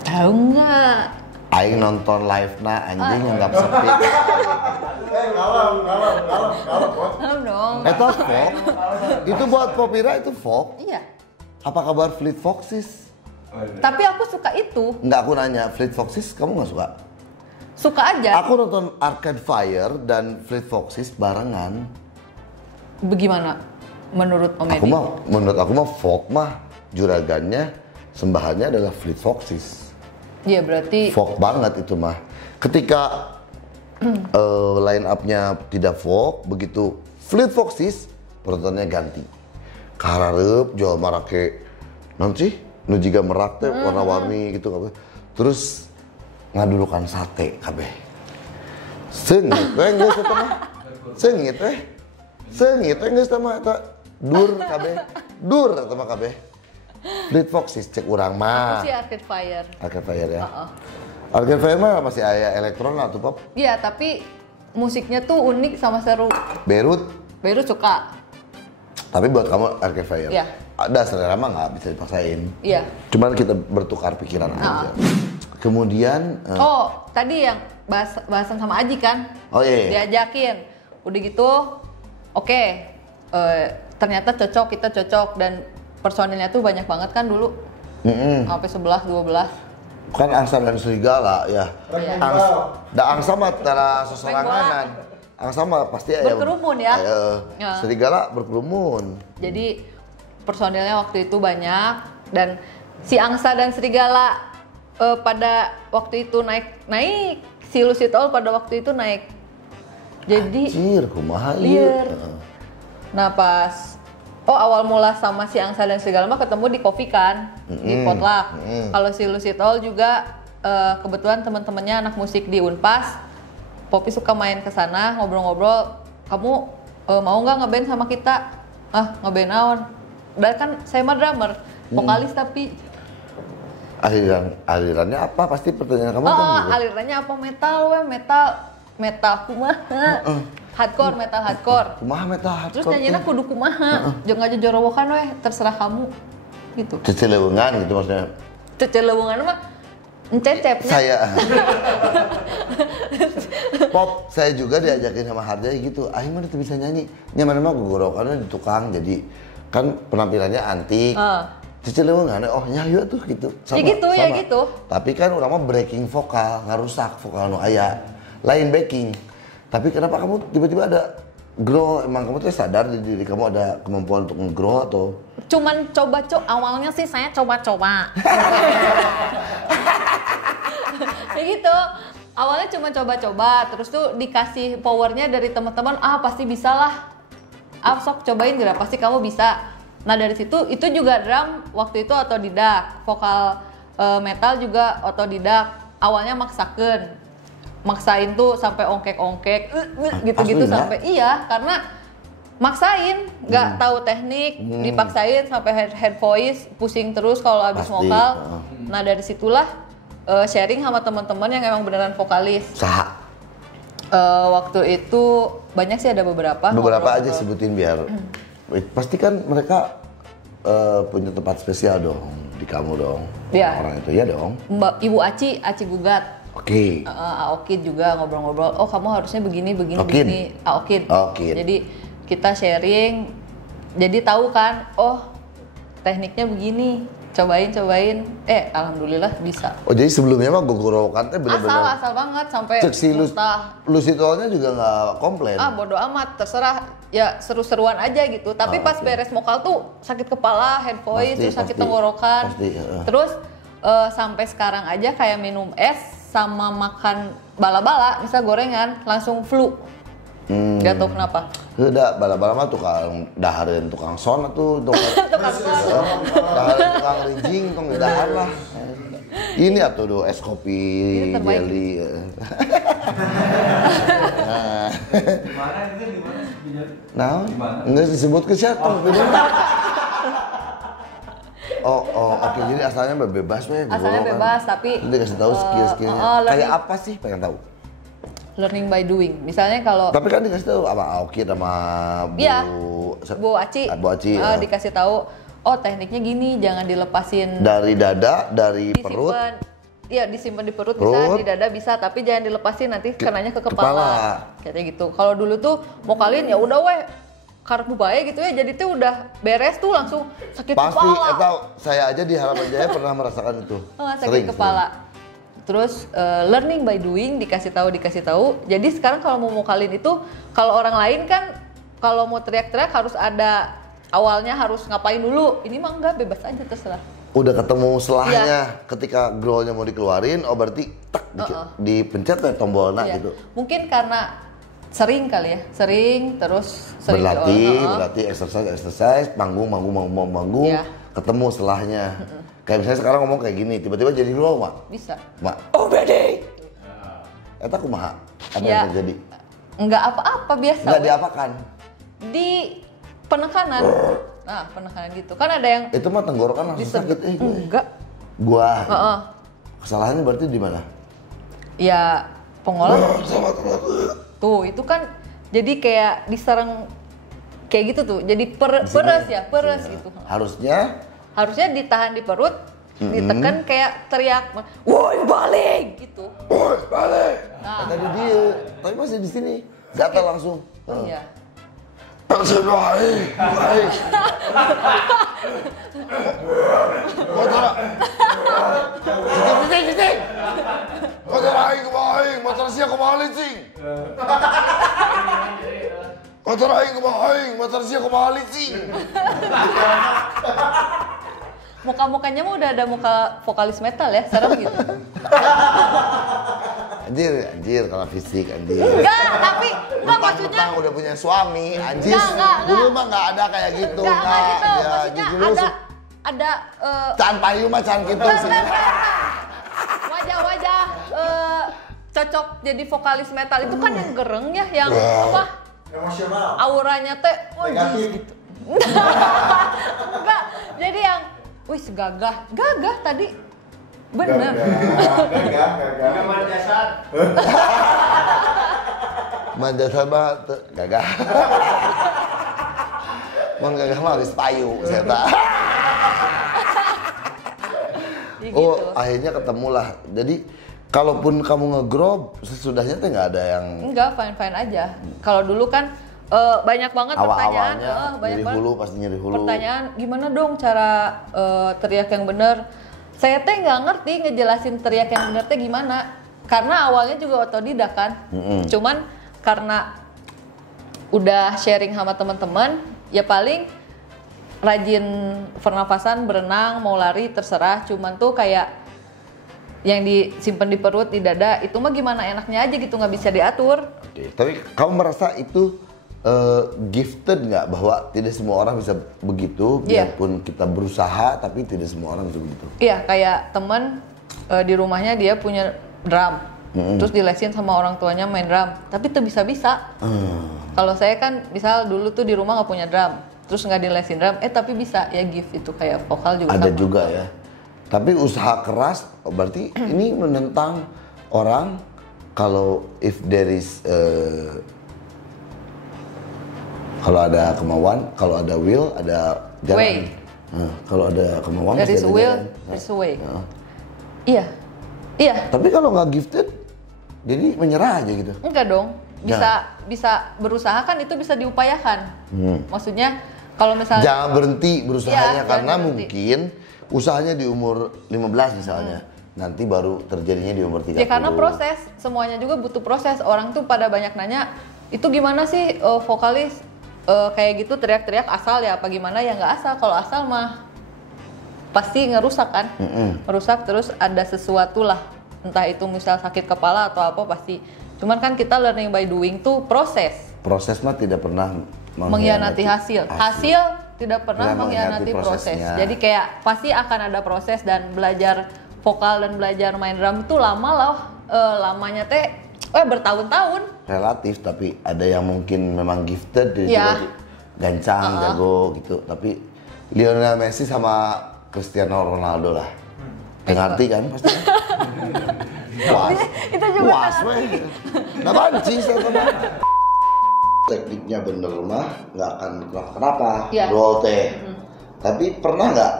Tahu nggak? Aing nonton live na anjing nggak sepi. Tahu dong. Itu folk. Itu buat Popira itu folk. Iya. Apa kabar Fleet Foxes? Tapi aku suka itu. Nggak, aku nanya Fleet Foxes kamu nggak suka? Suka aja. Aku nonton Arcade Fire dan Fleet Foxes barengan. Bagaimana menurut Om Edi? Menurut aku mah folk mah juragannya sembahannya adalah Fleet Foxes. Iya berarti. Folk banget itu mah. Ketika line up-nya tidak folk, begitu Fleet Foxes penontonnya ganti. Karareup jual marake non sih nu jiga merak teh warna-warni gitu kabeh. Terus ngadulukan sate kabeh. Seungit we geus eta mah. Seungit we geus eta mah eta dur kabeh. Dur eta mah kabeh. Fleet Foxes cek urang mah. Aku sih Arcade Fire. Arcade Fire ya. Arcade Fire mah masih aya elektron atau pop. Iya tapi musiknya tuh unik sama seru. Beirut. Beirut suka. Tapi buat kamu Arcade Fire. Iya. Ada selera mah nggak bisa dipaksain. Iya. Cuman kita bertukar pikiran aja. Kemudian Oh tadi yang bahasan sama Aji kan? Oh iya. Diajakin. Udah gitu, oke. Ternyata kita cocok dan personilnya tuh banyak banget kan dulu. Sampai 11, 12. Kan Angsa dan Serigala ya. Iya. Angsa mah tara sesoranganan. Angsa mah pasti Berkerumun ya. Ya. Serigala berkerumun. Jadi personilnya waktu itu banyak dan si Angsa dan Serigala pada waktu itu naik, si Lucid All pada waktu itu naik. Jadi Anjir, kumaha liar. ieu. Nah pas awal mula sama si Angsa dan Serigala mah ketemu di Coffee kan, di Potluck. Kalau si Lucid All juga kebetulan teman-temannya anak musik di Unpas. Poppy suka main ke sana ngobrol-ngobrol. Kamu mau nggak ngeband sama kita? Ngeband naon? Udah kan saya mah drummer, vokalis tapi. Alirannya apa? Pasti pertanyaan kamu kan gitu. Alirannya apa? Metal kumaha. Hardcore, metal hardcore. Kumaha metal hardcore. Terus nyanyinya kudu kumaha. Jeung aja jorowokan weh, terserah kamu. Gitu. Ceceleungan gitu maksudnya. Cecelewungan mah encecepnya. Saya Pop, saya juga diajakin sama Harjai gitu. Aing mah teu bisa nyanyi. Nya mana mah gogorokanna di tukang jadi kan penampilannya antik. Cicil emang nggak oh nyayu tuh gitu. Ya gitu, ya gitu. Tapi kan orang mah breaking vokal, nggak rusak vokal nu aya. Lain backing. Tapi kenapa kamu tiba-tiba ada grow? Emang kamu tuh sadar di diri kamu ada kemampuan untuk nge-grow atau? Cuman coba-coba, awalnya sih saya coba-coba. Kayak gitu. Awalnya cuma coba-coba, terus tuh dikasih powernya dari teman-teman, pasti bisa lah. Sok cobain gak, pasti kamu bisa. Nah dari situ itu juga drum waktu itu otodidak, vokal metal juga otodidak. Awalnya maksain tuh sampai ongkek-ongkek gitu-gitu sampai iya karena maksain nggak tahu teknik dipaksain sampai head voice pusing terus kalau habis vokal. Nah dari situlah sharing sama teman-teman yang emang beneran vokalis. Waktu itu banyak sih ada beberapa aja sebutin biar pasti kan mereka punya tempat spesial dong di kamu dong. Ya. Orang itu ya dong. Ibu Aci Gugat. Oke. Aokid juga ngobrol-ngobrol. Oh kamu harusnya begini. Aokid. Jadi kita sharing. Jadi tahu kan. Oh tekniknya begini. Cobain. Alhamdulillah bisa. Oh jadi sebelumnya mah gogorokan teh bener-bener asal banget sampai Lusitolnya juga nggak komplain. Bodo amat, terserah. Ya seru-seruan aja gitu. Tapi pas beres vokal tuh sakit kepala, head voice, terus sakit tenggorokan. Terus sampai sekarang aja kayak minum es sama makan bala-bala, misal gorengan, langsung flu. Gak tau kenapa. Udah bala-bala mah tukang dahareun tukang son tuh, tukang son. Dahareun tukang rijing, tong dahar lah. Ini atuh do es kopi, jelly. Gimana itu Nah, enggak disebut ke siapa? Oke. Jadi asalnya bebas weh. Asalnya bebas, tapi nanti kasih tahu skill-skillnya. Kayak apa sih? Pengen tahu. Learning by doing. Misalnya kalau. Tapi kan dikasih tahu sama Aoki sama Bu Aci. Dikasih tahu. Oh tekniknya gini, jangan dilepasin. Dari dada, dari perut. Iya disimpan di perut bisa, di dada bisa, tapi jangan dilepasin nanti kenanya ke kepala. Kayak gitu. Kalau dulu tuh mau kalian ya udah weh. Karep bae gitu ya, jadi tuh udah beres tuh langsung sakit kepala. Pasti, atau saya aja di Harapan Jaya pernah merasakan itu. Sakit kepala. Terus learning by doing, dikasih tahu. Jadi sekarang kalau mau vokalin itu, kalau orang lain kan kalau mau teriak-teriak harus ada awalnya harus ngapain dulu. Ini mah enggak, bebas aja terserah. Udah ketemu selahnya ketika growlnya mau dikeluarin, berarti tak dipencet ya tombolnya gitu. Mungkin karena sering kali ya, terus berlatih exercise, manggung, ketemu selahnya. Kayak misalnya sekarang ngomong kayak gini, tiba-tiba jadi growl, Mak. Bisa. Mak, bede. Eta kumaha? Apa yang terjadi? Enggak apa-apa, biasa. Enggak diapakan? Di penekanan. Nah, penekanan gitu. Kan ada yang itu mah tenggorokan langsung sakit. Enggak. Gua. Kesalahannya berarti di mana? Ya, pengolahan. Tuh, itu kan jadi kayak diserang kayak gitu tuh. Jadi peres gitu. Harusnya ditahan di perut, ditekan kayak teriak, "Woi, balik!" gitu. Woi, balik. Nah, tadi dia, tapi masih di sini. Gatal langsung. Iya. Langsung baik. Motor. Cing. Motor aing baik, motor sia kembali cing. Motor aing baik, motor sia kembali cing. Muka-mukanya mah udah ada muka vokalis metal ya, serem gitu. Anjir kalau fisik anjir. Enggak maksudnya udah punya suami, anjir. Dulu mah enggak ada kayak gitu. Enggak gitu. Ya, maksudnya ada can payu mah can gitu sih. Wajah-wajah cocok jadi vokalis metal itu kan yang gereng ya, yang apa? Emosional. Auranya teh negatif gitu. Enggak, jadi yang wis gagah tadi. Bener. Gagah mandasar. Mandasar mah gagah. Mun gagah mah geus payu saya. Gitu. Akhirnya ketemulah. Jadi kalaupun kamu nge-grow sesudahnya teh nggak ada yang enggak, fine aja. Kalau dulu kan banyak banget pertanyaan, Awal-awalnya banyak nyeri banget hulu, pasti nyeri hulu. pertanyaan gimana dong cara teriak yang bener. Saya teh nggak ngerti ngejelasin teriak yang bener teh gimana, karena awalnya juga otodidak kan. Cuman karena udah sharing sama teman-teman, ya paling rajin pernafasan, berenang, mau lari terserah. Cuman tuh kayak yang disimpan di perut, di dada, itu mah gimana enaknya aja gitu, nggak bisa diatur. Oke. Tapi kamu merasa itu gifted nggak, bahwa tidak semua orang bisa begitu, Iya. biarpun kita berusaha, tapi tidak semua orang bisa begitu. Iya, kayak teman di rumahnya dia punya drum, terus dilesin sama orang tuanya main drum, tapi tuh bisa-bisa. Kalau saya kan, misal dulu tuh di rumah nggak punya drum, terus nggak dilesin drum, tapi bisa ya gift itu kayak vokal juga. Ada sama. juga ya. Tapi usaha keras, berarti ini menentang orang kalau if there is kalau ada kemauan, kalau ada will, ada jalan. Way. Kalau ada kemauan, There pasti is a ada will, jalan. there's a way. Nah. Iya, iya. Tapi kalau nggak gifted, jadi menyerah aja gitu. Enggak dong, bisa berusaha kan, itu bisa diupayakan. Maksudnya kalau misalnya Jangan berhenti berusahanya, Iya, karena jangan berhenti. mungkin usahanya di umur 15 misalnya. Nanti baru terjadinya di umur 30. ya karena proses, semuanya juga butuh proses. Orang tuh pada banyak nanya, itu gimana sih vokalis kayak gitu teriak-teriak asal ya apa gimana, ya nggak asal. Kalau asal mah pasti ngerusak kan, merusak, terus ada sesuatu lah, entah itu misal sakit kepala atau apa pasti. Cuman kan kita learning by doing tuh proses. Proses mah tidak pernah Mengkhianati hasil tidak pernah Tidak mengkhianati mengkhianati proses. prosesnya. Jadi kayak pasti akan ada proses, dan belajar vokal dan belajar main drum tuh lama loh, lamanya teh bertahun-tahun. Relatif, tapi ada yang mungkin memang gifted, dia Ya. juga gancang, jago gitu. Tapi Lionel Messi sama Cristiano Ronaldo lah. Ngerti kan pasti? Puas. Itu juga Puas weh. Nah banci saya pernah. Tekniknya bener mah nggak akan kenapa-kenapa. Iya. Roll teh. Tapi pernah nggak?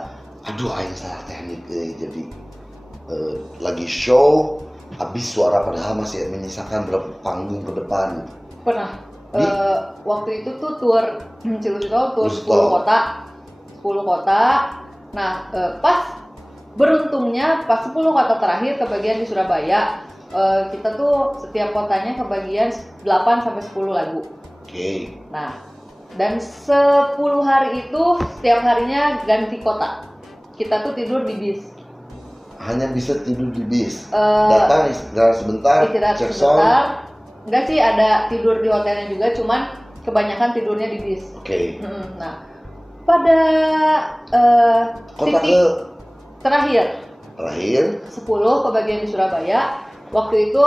Aduh, aing salah teknik jadi lagi show, habis suara padahal masih menyisakan berapa panggung ke depan. pernah. Di? Waktu itu tuh tour Cilusito, tour 10 Cilusito. kota. 10 kota. Nah, pas beruntungnya pas 10 kota terakhir kebagian di Surabaya, kita tuh setiap kotanya kebagian 8 sampai 10 lagu. Oke. Nah, dan 10 hari itu setiap harinya ganti kota. Kita tuh tidur di bis. Hanya bisa tidur di bis. Datang istirahat sebentar, Istirahat cek sound. sebentar. Enggak sih, ada tidur di hotelnya juga, cuman kebanyakan tidurnya di bis. Oke. Nah, pada Kota titik terakhir terakhir 10 kebagian di Surabaya, waktu itu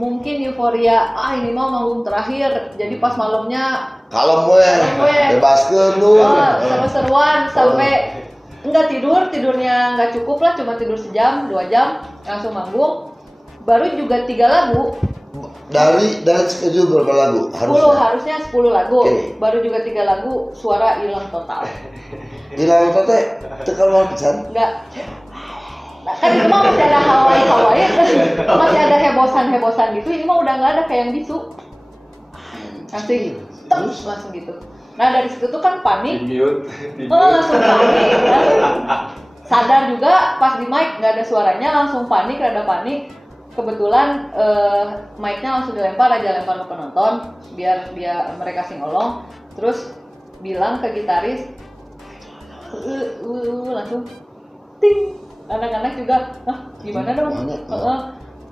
mungkin euforia, ini mau manggung terakhir, jadi pas malamnya kalem weh, weh. bebaskeun lu. seru-seruan sampai enggak tidurnya nggak cukup lah, cuma tidur sejam 2 jam langsung manggung. Baru juga 3 lagu, Dari schedule berapa lagu? 10 harusnya 10 lagu. Oke. Baru juga 3 lagu suara hilang total. Hilang teh tekan mau pisan. Enggak. Nah, kan itu mah masih ada Hawaii, masih ada hebosan gitu. Ini mah udah nggak ada, kayak yang bisu. Langsung gitu. Nah, dari situ tuh kan panik. Langsung panik. Sadar juga pas di mic nggak ada suaranya, langsung panik, rada panik. Kebetulan mic-nya langsung lempar ke penonton biar mereka singolong. Terus bilang ke gitaris, langsung ting. Anak-anak juga, gimana dong?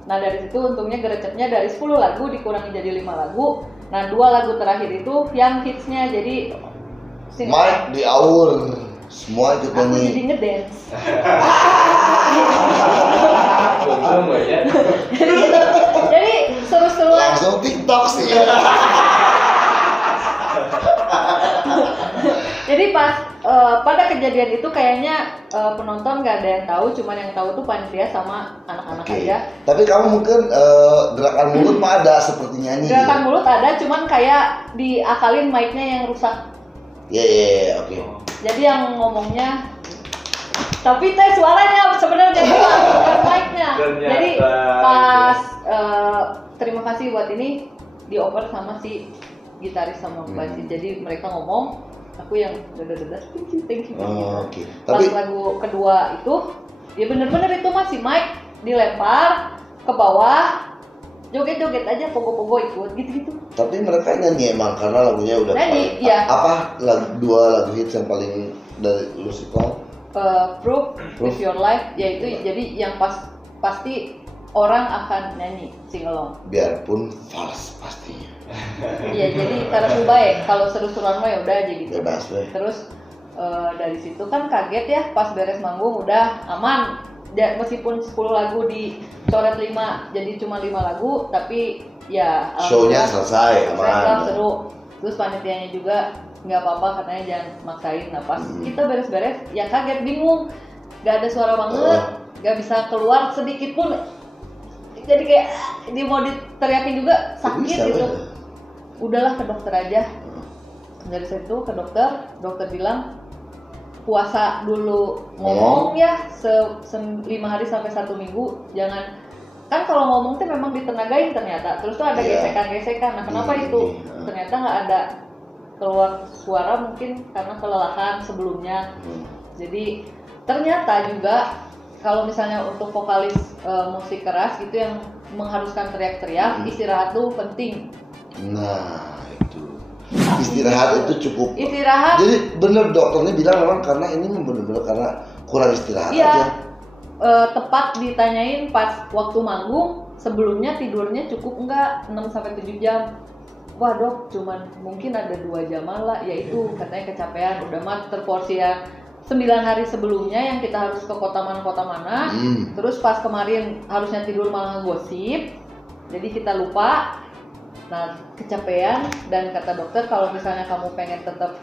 Nah, dari situ untungnya gerecepnya dari 10 lagu dikurangi jadi 5 lagu. Nah, 2 lagu terakhir itu yang hitsnya, jadi Mike diaur, semua ikut aku nyanyi. jadi ngedance. Jadi seru-seruan. Langsung TikTok sih. Jadi pas pada kejadian itu kayaknya penonton nggak ada yang tahu, cuman yang tahu tuh panitia sama anak-anak Oke. aja. Tapi kamu mungkin gerakan mulut mah ada seperti nyanyi. Gerakan mulut ada, cuman kayak diakalin mic-nya yang rusak. Iya, oke. Jadi yang ngomongnya, tapi teh suaranya sebenarnya bukan mic-nya. Jadi pas terima kasih buat ini dioper sama si gitaris sama basis. Jadi mereka ngomong, aku yang dada thank you. Oke. Pas Tapi lagu kedua itu, ya bener-bener itu masih mic dilempar ke bawah, joget-joget aja, pogo-pogo ikut gitu-gitu. tapi mereka nyanyi emang karena lagunya udah Nyanyi, paling. iya. Apa dua lagu hits yang paling dari Lucy Tong? Proof with your life, yaitu jadi yang pasti orang akan nyanyi sing along. Biarpun false pastinya. Iya, jadi karena aku baik, kalau seru-seruan mah ya udah aja gitu. Bebas weh. Terus dari situ kan kaget ya, pas beres manggung udah aman. Meskipun 10 lagu dicoret 5, jadi cuma 5 lagu, tapi ya Show-nya selesai, aman. seru. Terus panitianya juga nggak apa-apa, katanya jangan maksain. Nah pas kita beres-beres, ya kaget, bingung, nggak ada suara banget, nggak bisa keluar sedikit pun. Jadi kayak mau diteriakin juga sakit Bisa, gitu. bener. Udahlah ke dokter aja. Dari situ ke dokter bilang puasa dulu ngomong ya 5 hari sampai 1 minggu, jangan, kan kalau ngomong tuh memang ditenagain ternyata, terus tuh ada Iya. gesekan-gesekan. Nah kenapa itu? Ternyata nggak ada keluar suara, mungkin karena kelelahan sebelumnya. Jadi ternyata juga kalau misalnya untuk vokalis musik keras gitu yang mengharuskan teriak-teriak, istirahat tuh penting. Nah, itu. Istirahat itu cukup. Istirahat. Jadi bener dokternya bilang memang karena ini bener-bener karena kurang istirahat Iya. aja. Tepat ditanyain pas waktu manggung, sebelumnya tidurnya cukup enggak 6-7 jam. Wah dok, cuman mungkin ada 2 jaman lah, yaitu katanya kecapean, udah mah terporsi ya 9 hari sebelumnya yang kita harus ke kota mana, terus pas kemarin harusnya tidur malah gosip, jadi kita lupa. Nah kecapean, dan kata dokter kalau misalnya kamu pengen tetap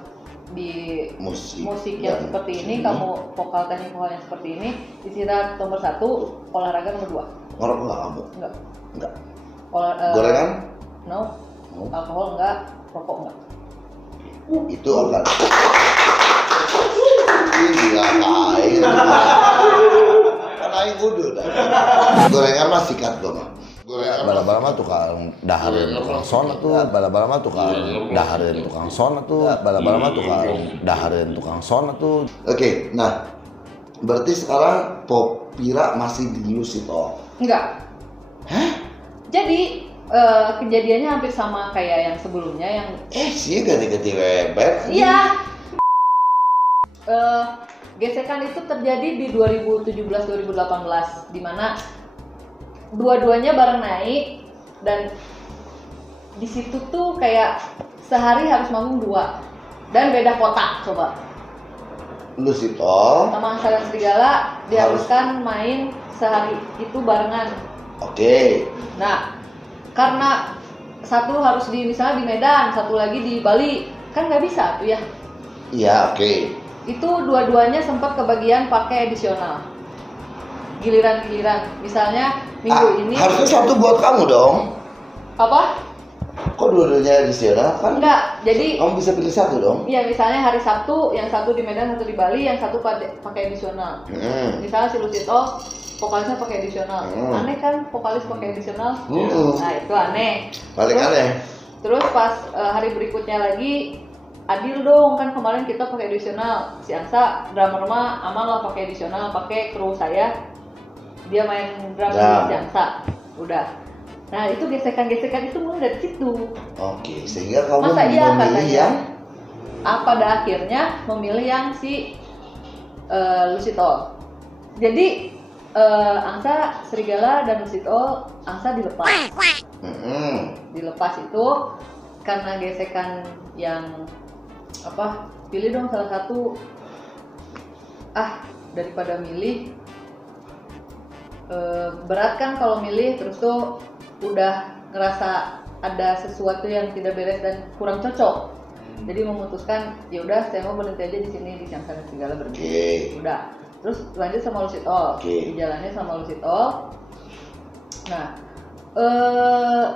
di musik yang seperti ini, kamu vokal teknik vokalnya seperti ini, istirahat nomor 1, olahraga nomor 2. Ngerokok nggak kamu? Enggak. Gorengan? No. Alkohol enggak, rokok enggak. Itu akan. Ini ngapain? Kan aing kudu dah. Gorengan mah sikat gua mah. Bala-bala mah tukang dahareun tukang sona tuh, bala-bala mah tukang dahareun tukang sona tuh, bala-bala mah tukang dahareun tukang sona tuh. Oke, nah berarti sekarang Popira masih di Lucy Tong? Enggak. Hah? Jadi kejadiannya hampir sama kayak yang sebelumnya yang Sih ganti-ganti webet. iya. Gesekan itu terjadi di 2017-2018, di mana dua-duanya bareng naik, dan di situ tuh kayak sehari harus manggung 2 dan beda kota. Coba Lucy Tong. sama Angsa dan Serigala diharuskan main sehari itu barengan. Oke. Nah karena satu harus misalnya di Medan, satu lagi di Bali, kan nggak bisa tuh ya. Iya, oke. Itu dua-duanya sempat kebagian pakai edisional, giliran-giliran. Misalnya minggu ini harusnya satu buat kamu dong. apa? Kok dua-duanya edisional kan? Enggak, jadi Kamu bisa pilih satu dong. iya, misalnya hari Sabtu yang satu di Medan, satu di Bali, yang satu pakai edisional. Misalnya si Lucito vokalisnya pakai edisional. Aneh kan vokalis pakai edisional? Nah itu aneh. Paling aneh. Terus pas hari berikutnya lagi, adil dong, kan kemarin kita pakai edisional. Si Angsa drummer mah aman lah pakai edisional, pakai kru saya, dia main drum si Angsa. Udah. Nah itu gesekan-gesekan itu mulai dari situ. Oke, sehingga kamu Masa iya memilih katanya? yang Pada akhirnya memilih yang si Lucito. Jadi Angsa, Serigala, dan Lucito, Angsa dilepas. Dilepas itu karena gesekan yang pilih dong salah satu. Daripada milih berat kan kalau milih, terus tuh udah ngerasa ada sesuatu yang tidak beres dan kurang cocok. Jadi memutuskan ya udah saya mau berhenti aja di sini di Angsa dan Serigala berhenti. Udah. Terus lanjut sama Lucito, dijalannya sama Lucito. Nah,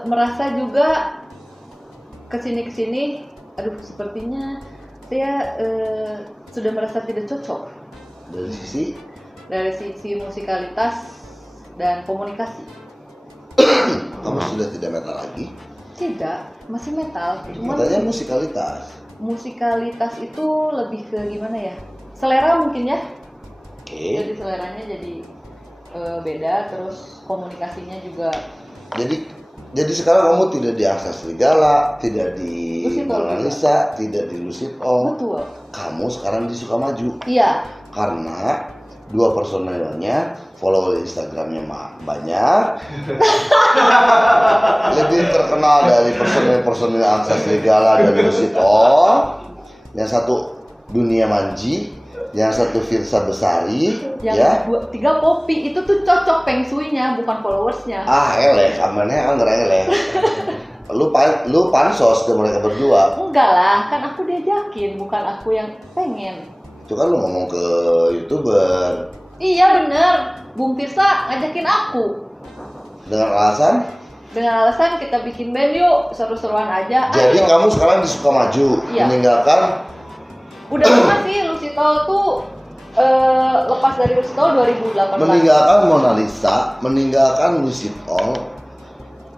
merasa juga kesini, aduh sepertinya saya sudah merasa tidak cocok dari sisi musikalitas dan komunikasi. kamu sudah tidak metal lagi. Tidak, masih metal. Cuma Katanya musikalitas. musikalitas itu lebih ke gimana ya? Selera mungkin ya. Oke. Jadi seleranya jadi beda, terus komunikasinya juga. Jadi sekarang kamu tidak di Angsa Serigala, tidak di Lucid All Mona Lisa, tidak di Lucid All. Betul. Kamu sekarang di Sukamaju. Iya. Karena dua personelnya follower Instagramnya banyak, lebih terkenal dari personel Angsa Serigala dan Lucid All. Yang satu Dunia Manji, yang satu Firsa Besari, Yang ya. tiga Poppy itu tuh cocok feng shui-nya, bukan followersnya. Eleh, kamarnya anggar eleh. Lu pansos ke mereka berdua. Enggak lah, kan aku diajakin, bukan aku yang pengen. Itu kan lu ngomong ke YouTuber Iya bener, Bung Tirsa ngajakin aku. dengan alasan. Dengan alasan kita bikin band yuk, seru-seruan aja. Jadi Ayo. kamu sekarang di Sukamaju, Iya. meninggalkan. Udah lama sih Lucitol tuh lepas dari Lucitol 2018. Meninggalkan Mona Lisa, meninggalkan Lucid All,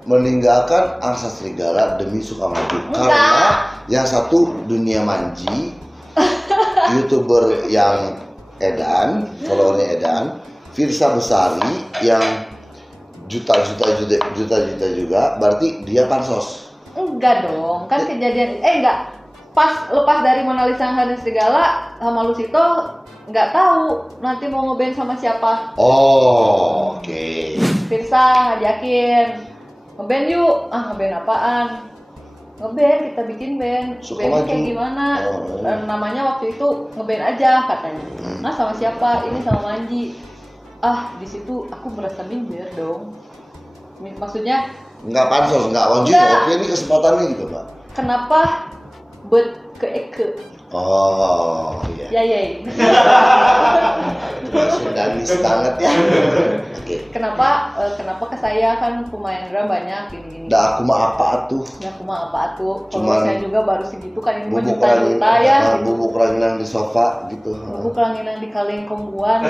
meninggalkan Angsa Serigala demi Sukamaju. Enggak. Karena yang satu Dunia Manji, YouTuber yang edan, followernya edan, Firsa Besari yang juta-juta juga, berarti dia pansos. Enggak dong, kan kejadian enggak. Pas lepas dari Mona Lisa Angsa Serigala sama Lucitol nggak tahu nanti mau ngeband sama siapa. Oh, oke. Firsa ngajakin ngeband yuk, ngeband apaan? Ngeband, kita bikin band. Sukamaju. Bandnya kayak gimana? Oh. Namanya waktu itu ngeband aja katanya. Nah sama siapa? Ini sama Manji. Di situ aku merasa minder dong. Maksudnya Nggak pansos, nggak wajib. Nggak. Oke, ini kesempatannya gitu, Pak. kenapa ke Eke? Oh, iya. Ya. Sundanis banget ya. Oke. Kenapa ke saya kan pemain drum banyak gini-gini. Dah aku mah apa tuh? Ya aku mah apa tuh? Cuman Kalau saya juga baru segitu kan ini mah Bubuk juta-juta ya. bubuk ranginan di sofa gitu. Bubuk ranginan di kaleng kongguan.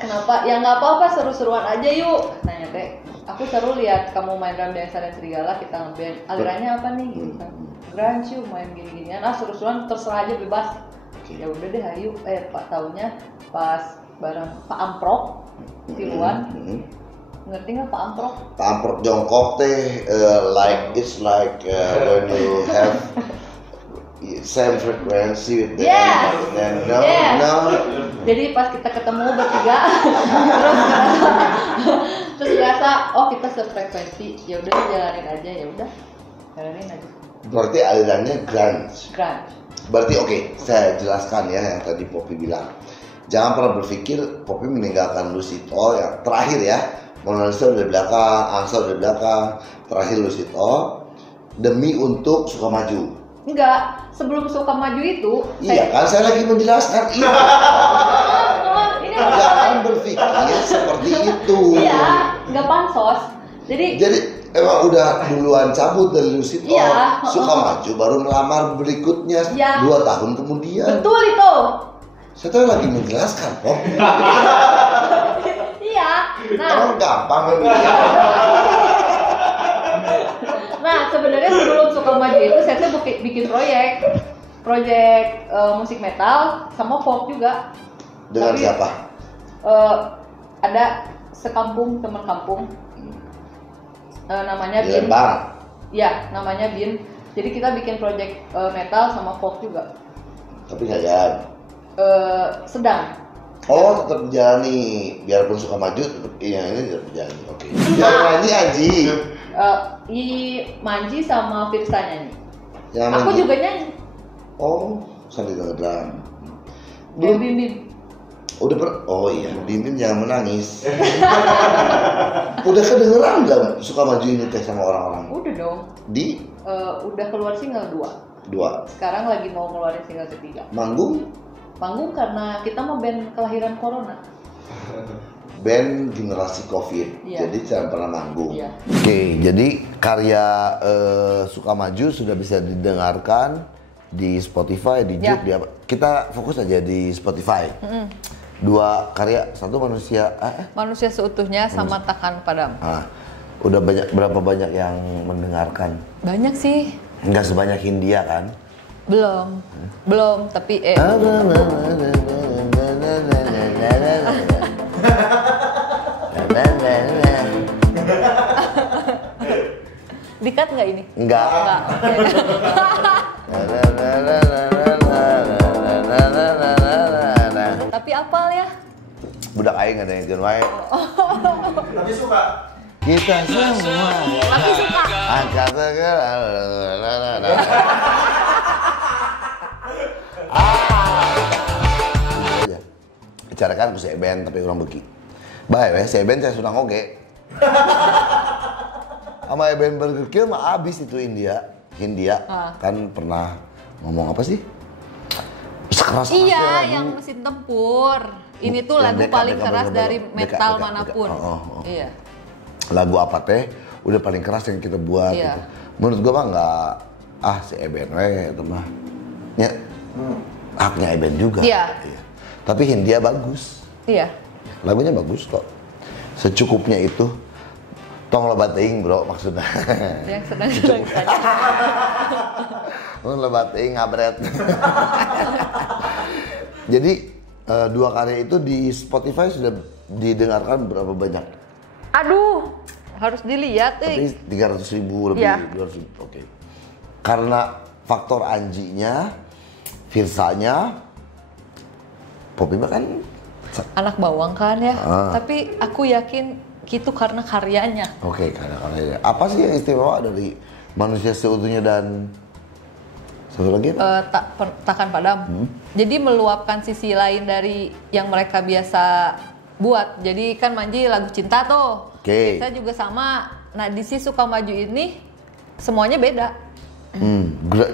Kenapa? Ya nggak apa-apa, seru-seruan aja yuk. Nanya teh. Aku seru lihat kamu main drum di Angsa dan Serigala, kita ngeband. Alirannya apa nih? Gitu kan. Grunge yuk, main gini-ginian. Seru-seruan, terserah aja bebas. Ya udah deh, ayo. Pak tahunnya pas bareng Pak Amprok Tiluan. Ngerti nggak Pak Amprok? Pak Amprok jongkok teh it's like when you have same frequency with them. Yes. And Yes. no. Jadi pas kita ketemu bertiga, terus ngerasa oh kita sefrekuensi, ya udah jalanin aja, jalanin aja. Berarti alirannya grunge. Grunge. Berarti oke, saya jelaskan ya yang tadi Poppy bilang. Jangan pernah berpikir Poppy meninggalkan Lucid All yang terakhir ya. Mona Lisa udah di belakang, Angsa udah di belakang, terakhir Lucid All demi untuk Sukamaju. Enggak, sebelum Sukamaju itu. Iya kan, saya lagi menjelaskan itu. Ini Jangan berpikir seperti itu. Iya, nggak pansos. Jadi emang udah duluan cabut dari Lucid All, Iya, Sukamaju baru melamar berikutnya Iya. 2 tahun kemudian. betul itu. Saya tuh lagi menjelaskan, Pop. Iya. Emang gampang kan? Nah sebenarnya sebelum Sukamaju itu saya tuh bikin proyek musik metal sama folk juga. Dengan Tapi, siapa? Ada sekampung teman kampung. Namanya Di Bin. Lembang. Ya, namanya Bin. Jadi kita bikin proyek metal sama folk juga. Tapi nggak jalan. Sedang. Oh, tetap jalani. Biarpun Sukamaju, tetap ini tetap jalani. Oke. Yang nyanyi Aji. I Manji sama Firsa nyanyi. Yang Aku nyanyi. juga nyanyi. Oh, sambil drum. Bim Bim Bim. Oh iya, Bimbing jangan menangis. Udah kedengeran nggak Sukamaju ini teh sama orang-orang? Udah dong. Di Udah keluar single 2. 2 Sekarang lagi mau ngeluarin single 3. manggung. Panggung karena kita mau band kelahiran corona. Band generasi COVID, Iya. jadi jangan pernah manggung. Iya. Oke, jadi karya Sukamaju sudah bisa didengarkan di Spotify, di Ya. YouTube, di apa. Kita fokus aja di Spotify. 2 karya, satu manusia. Manusia seutuhnya sama Takkan Padam. Nah, Udah berapa banyak yang mendengarkan? Banyak sih. Nggak sebanyak Hindia kan? Belum, tapi Dikat nggak ini? Enggak. Tapi apal ya? Budak aing ada yang wae. Tapi suka. Kita semua Tapi suka. angkat aja. Bicarakan ku si Eben tapi orang beki. Bae si Eben saya sudah ngoge. Sama Eben Burger Kill mah abis itu Hindia kan pernah ngomong apa sih? Sekeras Iya, yang mesin tempur. Ini tuh lagu paling keras dari metal manapun. Iya. Lagu apa teh udah paling keras yang kita buat gitu. Menurut gua mah enggak si Eben itu mah. Ya. Haknya Eben juga. Iya. Tapi Hindia bagus. Iya. Lagunya bagus kok. Secukupnya itu. Tong lebat teuing, Bro, maksudnya. Yang sedang saja. Lebat teuing ngabret. Jadi dua karya itu di Spotify sudah didengarkan berapa banyak? Aduh, harus dilihat. Tapi 300.000 lebih, 200.000. Oke. Karena faktor Anjinya, Virsanya, Poppy mah kan anak bawang kan ya. Tapi aku yakin itu karena karyanya. Oke, karena karyanya. Apa sih yang istimewa dari Manusia Seutuhnya dan satu lagi? Takkan Padam. Jadi meluapkan sisi lain dari yang mereka biasa buat. Jadi kan Manji lagu cinta tuh. Kita juga sama. Nah di Si Suka Maju ini semuanya beda.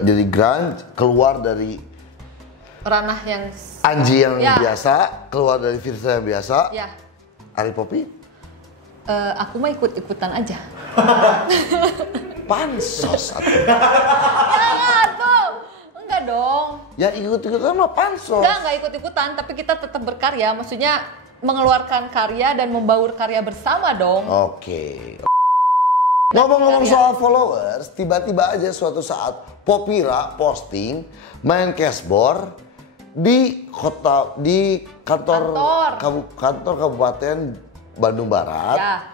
Jadi grunge keluar dari ranah yang Anji yang biasa, keluar dari Virsa yang biasa. Ya. Ari Poppy? Aku mah ikut-ikutan aja. Pansos atau? Jangan tuh. Enggak dong. Ya ikut-ikutan mah pansos. Enggak ikut-ikutan, tapi kita tetap berkarya. Maksudnya mengeluarkan karya dan membaur karya bersama dong. Oke. Ngomong-ngomong soal followers, tiba-tiba aja suatu saat Popira posting main cashboard di kantor kabupaten Bandung Barat.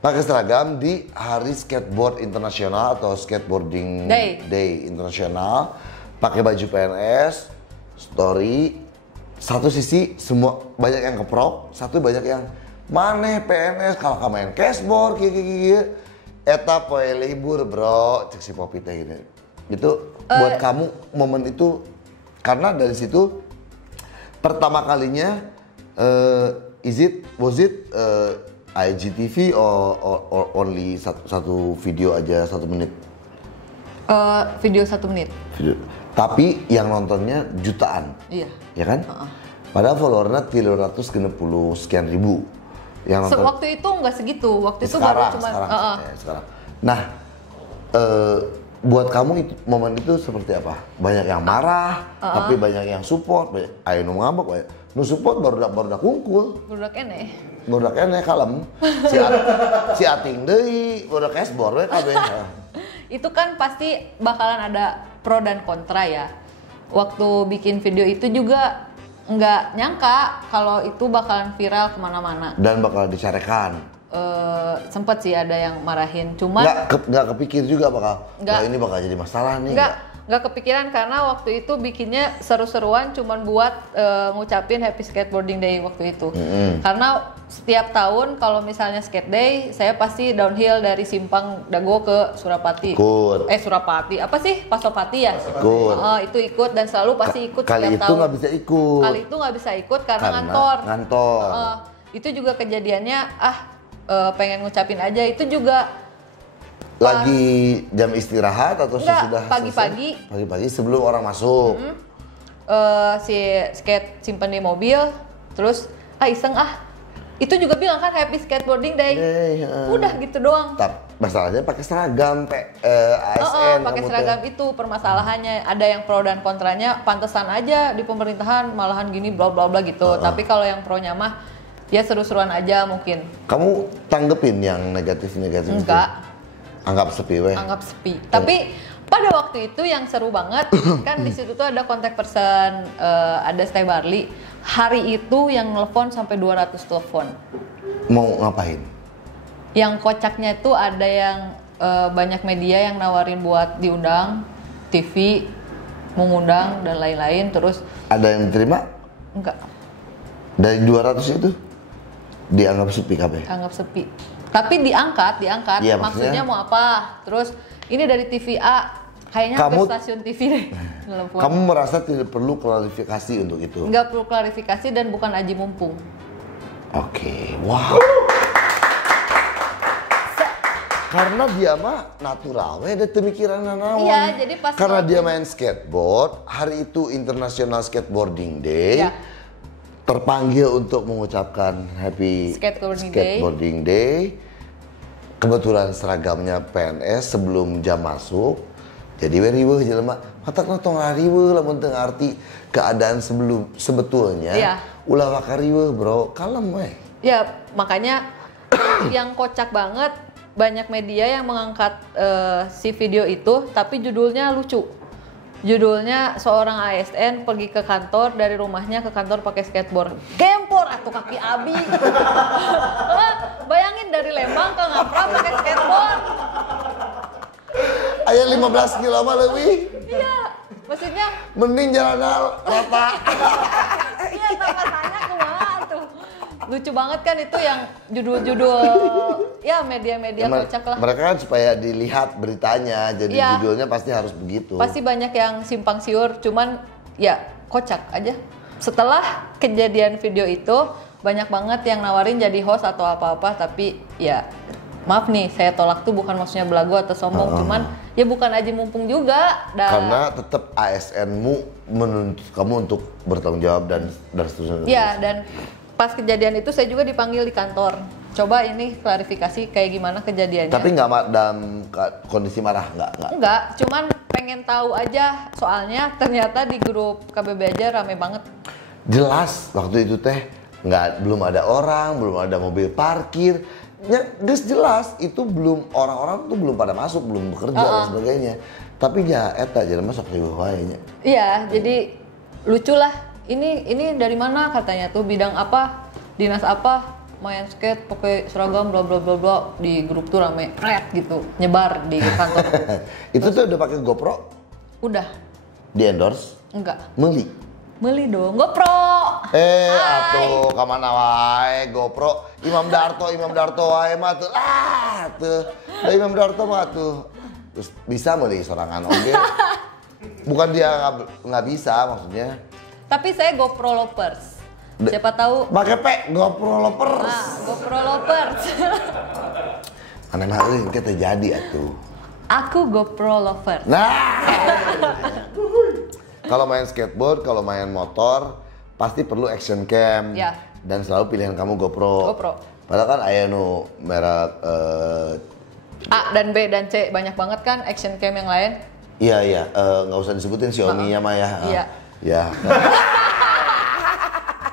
Pakai seragam di Hari Skateboard Internasional atau Skateboarding Day Internasional. Pakai baju PNS, story. Satu sisi semua banyak yang keprok, satu banyak yang maneh PNS kalau kamu main cashboard gigi. Eta poe libur, Bro. Cek si Poppy teh gitu. Itu buat kamu momen itu karena dari situ pertama kalinya was it IGTV or only satu video aja 1 menit? Video 1 menit. Tapi yang nontonnya jutaan. Iya. Ya kan? Padahal followernya 360 sekian ribu. Yang nonton. Waktu itu nggak segitu. Waktu itu sekarang, baru cuma. Sekarang. Nah, buat kamu itu momen itu seperti apa? Banyak yang marah, tapi banyak yang support. Ayo nu ngambek, nu support baru dak kungkul. Budak eneh. Budak eneh kalem. Si ating deui, budak cashboard we kabeh. Itu kan pasti bakalan ada pro dan kontra ya. Waktu bikin video itu juga nggak nyangka kalau itu bakalan viral kemana-mana. Dan bakal dicarekan. Sempet sih ada yang marahin, cuman nggak kepikir juga wah ini bakal jadi masalah nih. Nggak kepikiran karena waktu itu bikinnya seru-seruan cuman buat ngucapin Happy Skateboarding Day waktu itu. Karena setiap tahun kalau misalnya skate day saya pasti downhill dari Simpang Dago ke Surapati. Surapati apa sih Pasopati ya? Itu ikut dan selalu pasti ikut kali setiap tahun. Kali itu nggak bisa ikut. Kali itu nggak bisa ikut karena ngantor. Itu juga kejadiannya pengen ngucapin aja. Itu juga lagi jam istirahat atau sudah pagi-pagi sebelum orang masuk. Si skate simpen di mobil terus iseng itu juga bilang kan Happy Skateboarding Day. Udah gitu doang. Masalahnya pakai seragam ASN. Pakai seragam itu permasalahannya. Ada yang pro dan kontranya. Pantesan aja di pemerintahan malahan gini bla bla bla gitu. Tapi kalau yang pro nya mah ya seru-seruan aja mungkin. Kamu tanggepin yang negatif-negatif itu? Enggak. Anggap sepi weh. Anggap sepi. Tapi pada waktu itu yang seru banget kan di situ tuh ada contact person, ada Stay Barley. Hari itu yang nelfon sampai 200 telepon. Mau ngapain? Yang kocaknya itu ada yang banyak media yang nawarin buat diundang, TV, mengundang dan lain-lain. Terus Ada yang diterima? enggak, Dari 200 itu? Dianggap sepi kabeh? anggap sepi. Tapi diangkat. Iya, Maksudnya maksudnya? mau apa? Terus ini dari TV A, kayaknya hampir stasiun TV deh. Nelfon. Kamu merasa tidak perlu klarifikasi untuk itu? Nggak perlu klarifikasi dan bukan aji mumpung. Oke, wow. Karena dia mah natural, ada pemikiran naon. Iya, jadi pas karena waktu- dia main skateboard, hari itu International Skateboarding Day. Iya. Terpanggil untuk mengucapkan Happy Skateboarding Day. Kebetulan seragamnya PNS sebelum jam masuk. Jadi riweuh jelema, matakna tong riweuh lamun teu ngarti keadaan sebetulnya. Iya. Ulah waka riweuh, Bro. Kalem we. Ya, makanya yang kocak banget, banyak media yang mengangkat si video itu, tapi judulnya lucu. Judulnya seorang ASN pergi ke kantor, dari rumahnya ke kantor pakai skateboard. Gempor atuh kaki abi. Bayangin dari Lembang ke Ngapra pakai skateboard. Aya 15 kilo mah leuwih. Iya, maksudnya Mending jalan rata. iya rasanya kumaha tuh. Lucu banget kan itu yang judul-judul ya media-media kocak lah. Mereka kan supaya dilihat beritanya, jadi Iya. judulnya pasti harus begitu. Pasti banyak yang simpang siur, cuman ya kocak aja. Setelah kejadian video itu banyak banget yang nawarin jadi host atau apa-apa, tapi ya maaf nih, saya tolak tuh bukan maksudnya belagu atau sombong, cuman ya bukan aji mumpung juga. Karena tetap ASN-mu menuntut kamu untuk bertanggung jawab dan seterusnya. Iya, dan pas kejadian itu saya juga dipanggil di kantor. Coba ini klarifikasi kayak gimana kejadiannya. Tapi nggak dalam kondisi marah, nggak. Enggak, cuman pengen tahu aja, soalnya ternyata di grup KBB aja rame banget. Jelas waktu itu teh belum ada orang, belum ada mobil parkir. Jelas itu belum, orang-orang tuh belum pada masuk, belum bekerja dan sebagainya. Tapi ya eta aja masuk riweuh wae nya. Iya, jadi lucu lah. Ini dari mana katanya tuh, bidang apa, dinas apa, main skate pakai seragam bla bla bla bla, di grup tuh rame gitu, nyebar di kantor. Itu tuh udah pakai GoPro, Udah, di endorse, enggak. beli dong, GoPro. Hai. Atuh kamana wae GoPro, Imam Darto wae mah tuh tuh. Da Imam Darto mah tuh terus bisa meuli sorangan oge. Bukan dia nggak bisa maksudnya. Tapi saya GoPro lovers. Siapa tahu. Pakai GoPro lovers. Nah, GoPro lovers. Aneh mah euy engke teh jadi atuh. Aku GoPro lovers. Nah. Kalau main skateboard, kalau main motor, pasti perlu action cam. Ya. Dan selalu pilihan kamu GoPro. GoPro. Padahal kan aya nu merek A dan B dan C banyak banget kan action cam yang lain. iya, nggak usah disebutin Xiaomi-nya mah ya. Iya. Ya.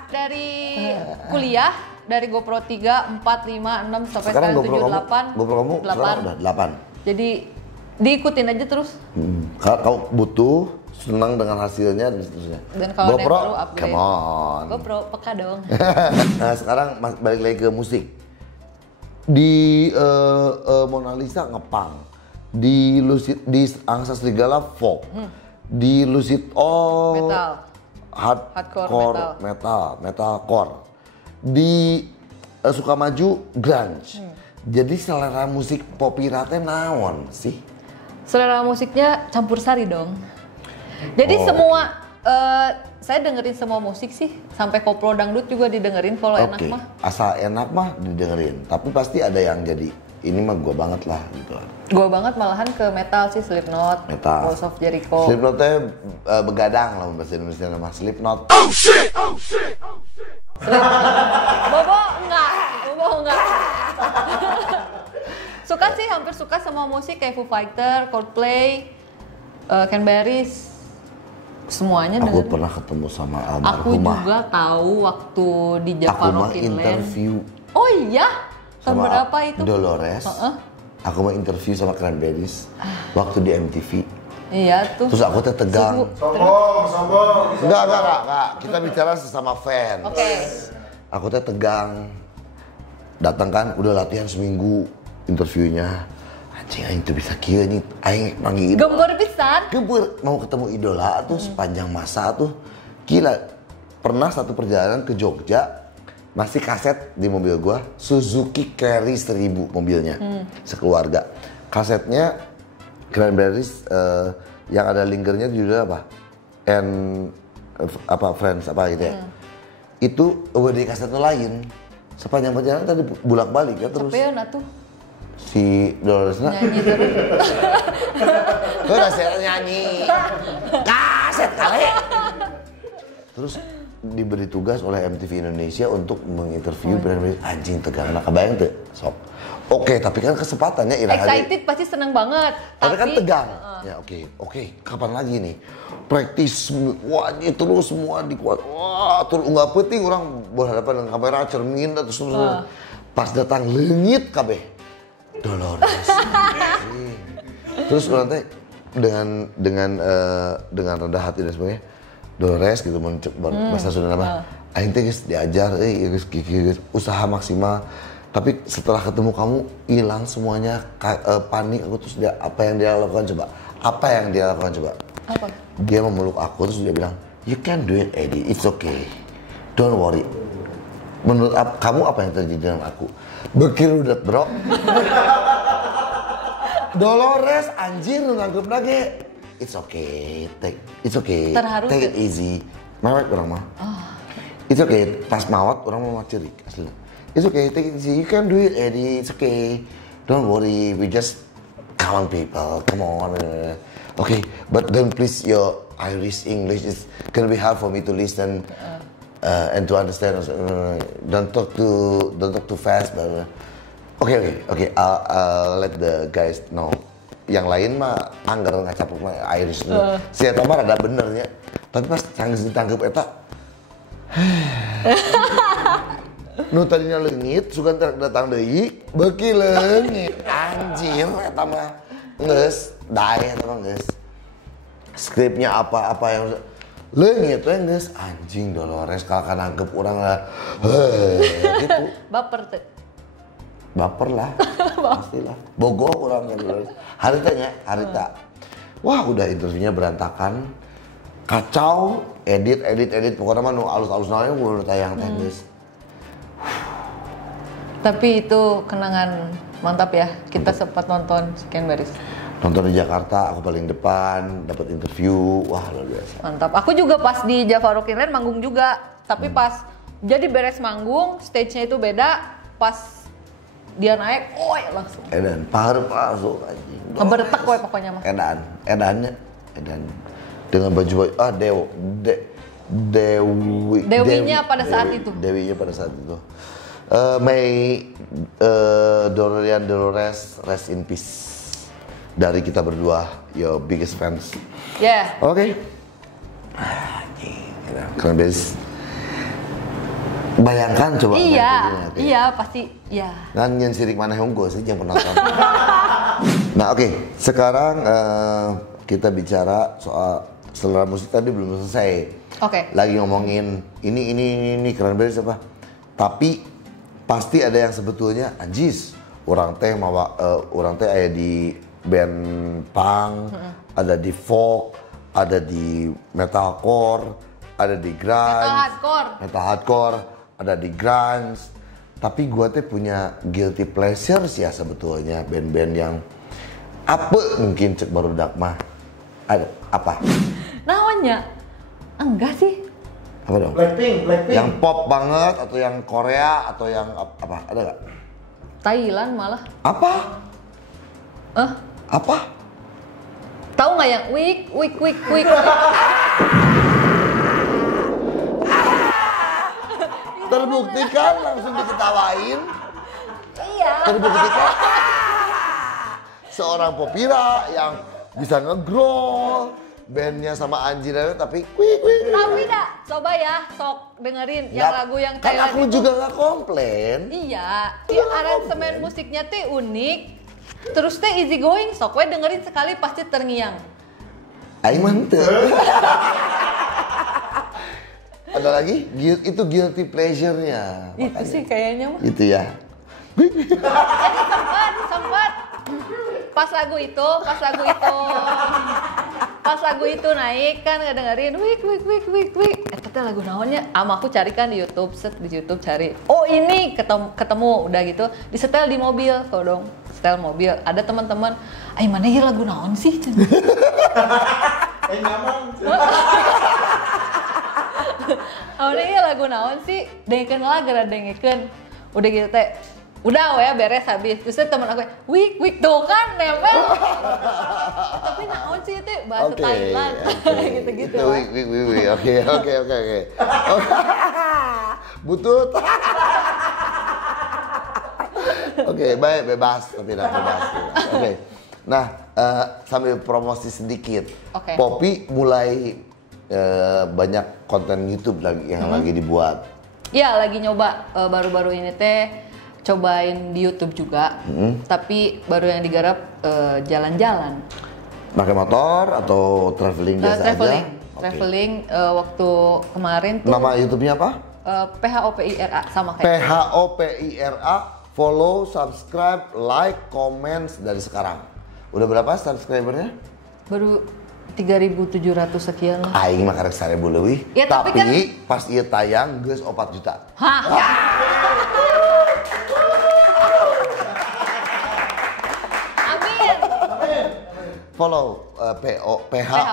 Dari kuliah, dari GoPro 3, 4, 5, 6 sampai Sekarang sekarang 7, 8. GoPro kamu sekarang udah 8. Jadi diikutin aja terus. Kalau kamu butuh, senang dengan hasilnya dan seterusnya. Dan kalau ada yang GoPro, baru upgrade. come on. GoPro peka dong. Nah sekarang balik lagi ke musik. Di Mona Lisa ngepang, di Angsa Serigala folk, di Lucid All Metal. hardcore metalcore, di Sukamaju grunge. Jadi selera musik popira teh naon sih? Selera musiknya campur sari dong. Jadi semua saya dengerin semua musik sih, sampai koplo dangdut juga didengerin kalau enak Oke, mah. asal enak mah didengerin. Tapi pasti ada yang jadi ini mah gua banget lah gitu. Gua banget malahan ke metal sih, Slipknot, Metal. Walls of Jericho. Slipknot teh begadang lah bahasa Indonesia nama Slipknot. Bobo enggak. Suka sih, hampir suka semua musik kayak Foo Fighter, Coldplay, Cranberries. Semuanya Aku dengerin. pernah ketemu sama Aku almarhumah. juga tahu waktu di Aku Java mau Rockin Land. interview Oh iya? Tahun sama berapa itu? Dolores. Heeh. Aku mau interview sama Cranberries waktu di MTV. Iya tuh. Terus aku teh tegang. Sombong. Enggak. Kita bicara sesama fans. Oke. Aku teh tegang. Datang kan, udah latihan seminggu interviewnya. Anjing, aing tuh bisa kieu nih. Aing manggil Gembor pisan. Gebur mau ketemu idola tuh sepanjang masa tuh. Gila. Pernah satu perjalanan ke Jogja, masih kaset di mobil gua, Suzuki Carry 1000 mobilnya. Sekeluarga. Kasetnya Cranberries yang ada linkernya judulnya apa? Friends apa gitu ya. Itu WD kasetnya lain. Sepanjang perjalanan tadi bolak-balik ya terus. Capeun atuh. Si Doloresna Nyanyi terus. gue udah saya nyanyi kaset kali. Terus diberi tugas oleh MTV Indonesia untuk menginterview Cranberries. Anjing tegang, nah kebayang tuh sok. Oke, tapi kan kesempatannya Ira Hari. Excited pasti seneng banget. Tapi kan tegang. Ya oke, kapan lagi nih? Praktis, wah ini terus semua dikuat. Wah, terus nggak penting orang berhadapan dengan kamera cermin terus. Pas datang leungit kabeh. Dolores. Terus orang teh dengan rendah hati dan sebagainya. Dolores gitu bahasa Sunda nama. Aing teh geus diajar geus usaha maksimal. Tapi setelah ketemu kamu hilang semuanya panik aku terus apa yang dia lakukan coba? Apa yang dia lakukan coba? Apa? Dia memeluk aku terus dia bilang, "You can do it, Eddie. It's okay. Don't worry." Menurut kamu apa yang terjadi dengan aku? Bekirudat, bro. Dolores anjir nganggep lagi. It's okay. It's okay. Terharu Take it tuh. easy. Mewek orang mah. It's okay. Pas mawat orang mau cerik asli. It's okay. Take it easy. You can do it, Eddie. It's okay. Don't worry. We just common people. Come on. Okay, but don't please your Irish English is gonna be hard for me to listen and to understand. Don't talk too fast. Okay. I'll let the guys know. Yang lain mah anggar ngacapuk mah Irish. Si eta mah rada benernya. Tapi pas canggih ditangkep eta. Nu tadinya leungit sugan datang deui beuki leungit. Anjir eta mah geus dae eta mah geus. Skripnya apa yang leungit we geus anjing Dolores kalau nangkep urang lah. Gitu. Baper tuh. Baper lah, pastilah. Bogor kurang kan dulu. Harita. Wah udah interviewnya berantakan, kacau, edit. Pokoknya mah nu alus-alus nanya gue udah tayang teknis. Tapi itu kenangan mantap ya. Kita sempat nonton sekian baris. Nonton di Jakarta, aku paling depan, dapat interview, wah luar biasa. Mantap. Aku juga pas di Java Rockin Land manggung juga. Tapi pas jadi beres manggung, stage-nya itu beda. Pas dia naik, langsung. Edan, pahar masuk anjing. Ngebertek we pokoknya mah. Edan. Dengan baju Dewinya pada saat itu. Dewinya pada saat itu. May Dorian Dolores rest in peace. Dari kita berdua, your biggest fans. Yeah. Oke. Keren beres. Bayangkan coba. Iya pasti. Ya. Kan nyen sirik mana honggo sih yang penonton. Nah oke, sekarang kita bicara soal selera musik tadi belum selesai. Oke. Lagi ngomongin ini Cranberries apa? Tapi pasti ada yang sebetulnya anjis. Orang teh ada di band punk, ada di folk, ada di metalcore, ada di grunge, metal hardcore, ada di grunge. Tapi gua teh punya guilty pleasures ya sebetulnya band-band yang apa mungkin cek baru mah ada apa? Namanya enggak sih? Apa dong? Blackpink. Yang pop banget atau yang Korea atau yang apa? Ada nggak? Thailand malah. Apa? Apa? Tahu nggak yang wik. Terbuktikan langsung diketawain. Iya. Terbuktikan seorang popira yang bisa nge-growl, bandnya sama Anji tapi wih. Tapi dah, coba ya, sok dengerin yang lagu yang kan Thailand aku itu. juga nggak komplain. Iya, aransemen musiknya teh unik. Terus teh easy going, sok we dengerin sekali pasti terngiang. Aing mantep. Ada lagi? Itu guilty pleasure-nya. Itu sih kayaknya mah. Itu ya. Sempat. Pas lagu itu naik kan ngedengerin wik. Eta teh lagu naonnya? Aku cari kan di YouTube, di YouTube cari. Oh ini ketemu udah gitu. Disetel di mobil, dong. Setel mobil. Ada teman-teman, "Ai mana ya lagu naon sih?" Nyaman. Awalnya iya lagu naon sih? Dengekeun lah gara dengekeun. Udah gitu teh. Udah ya beres habis. Terus teman aku, "Wik tuh kan nempel." Tapi naon sih teh bahasa Thailand. Gitu-gitu. Itu wik. Oke. Butut. Oke, baik bebas tapi tidak bebas. Oke. Nah, sambil promosi sedikit. Oke. Poppy mulai banyak konten YouTube yang lagi dibuat. Iya, lagi nyoba baru-baru ini teh cobain di YouTube juga. Tapi baru yang digarap jalan-jalan. Pakai motor atau traveling biasa Traveling. aja? Oke. Traveling waktu kemarin tuh Nama YouTube-nya apa? PHOPIRA sama kayak PHOPIRA. Follow, subscribe, like, comment dari sekarang. Udah berapa subscribernya? baru 3.700 sekian lah. Aing mah karek 1000 leuwih. Ya, tapi tapi pas ieu tayang geus 4 juta. Hah? Amin. Follow PHOPIRA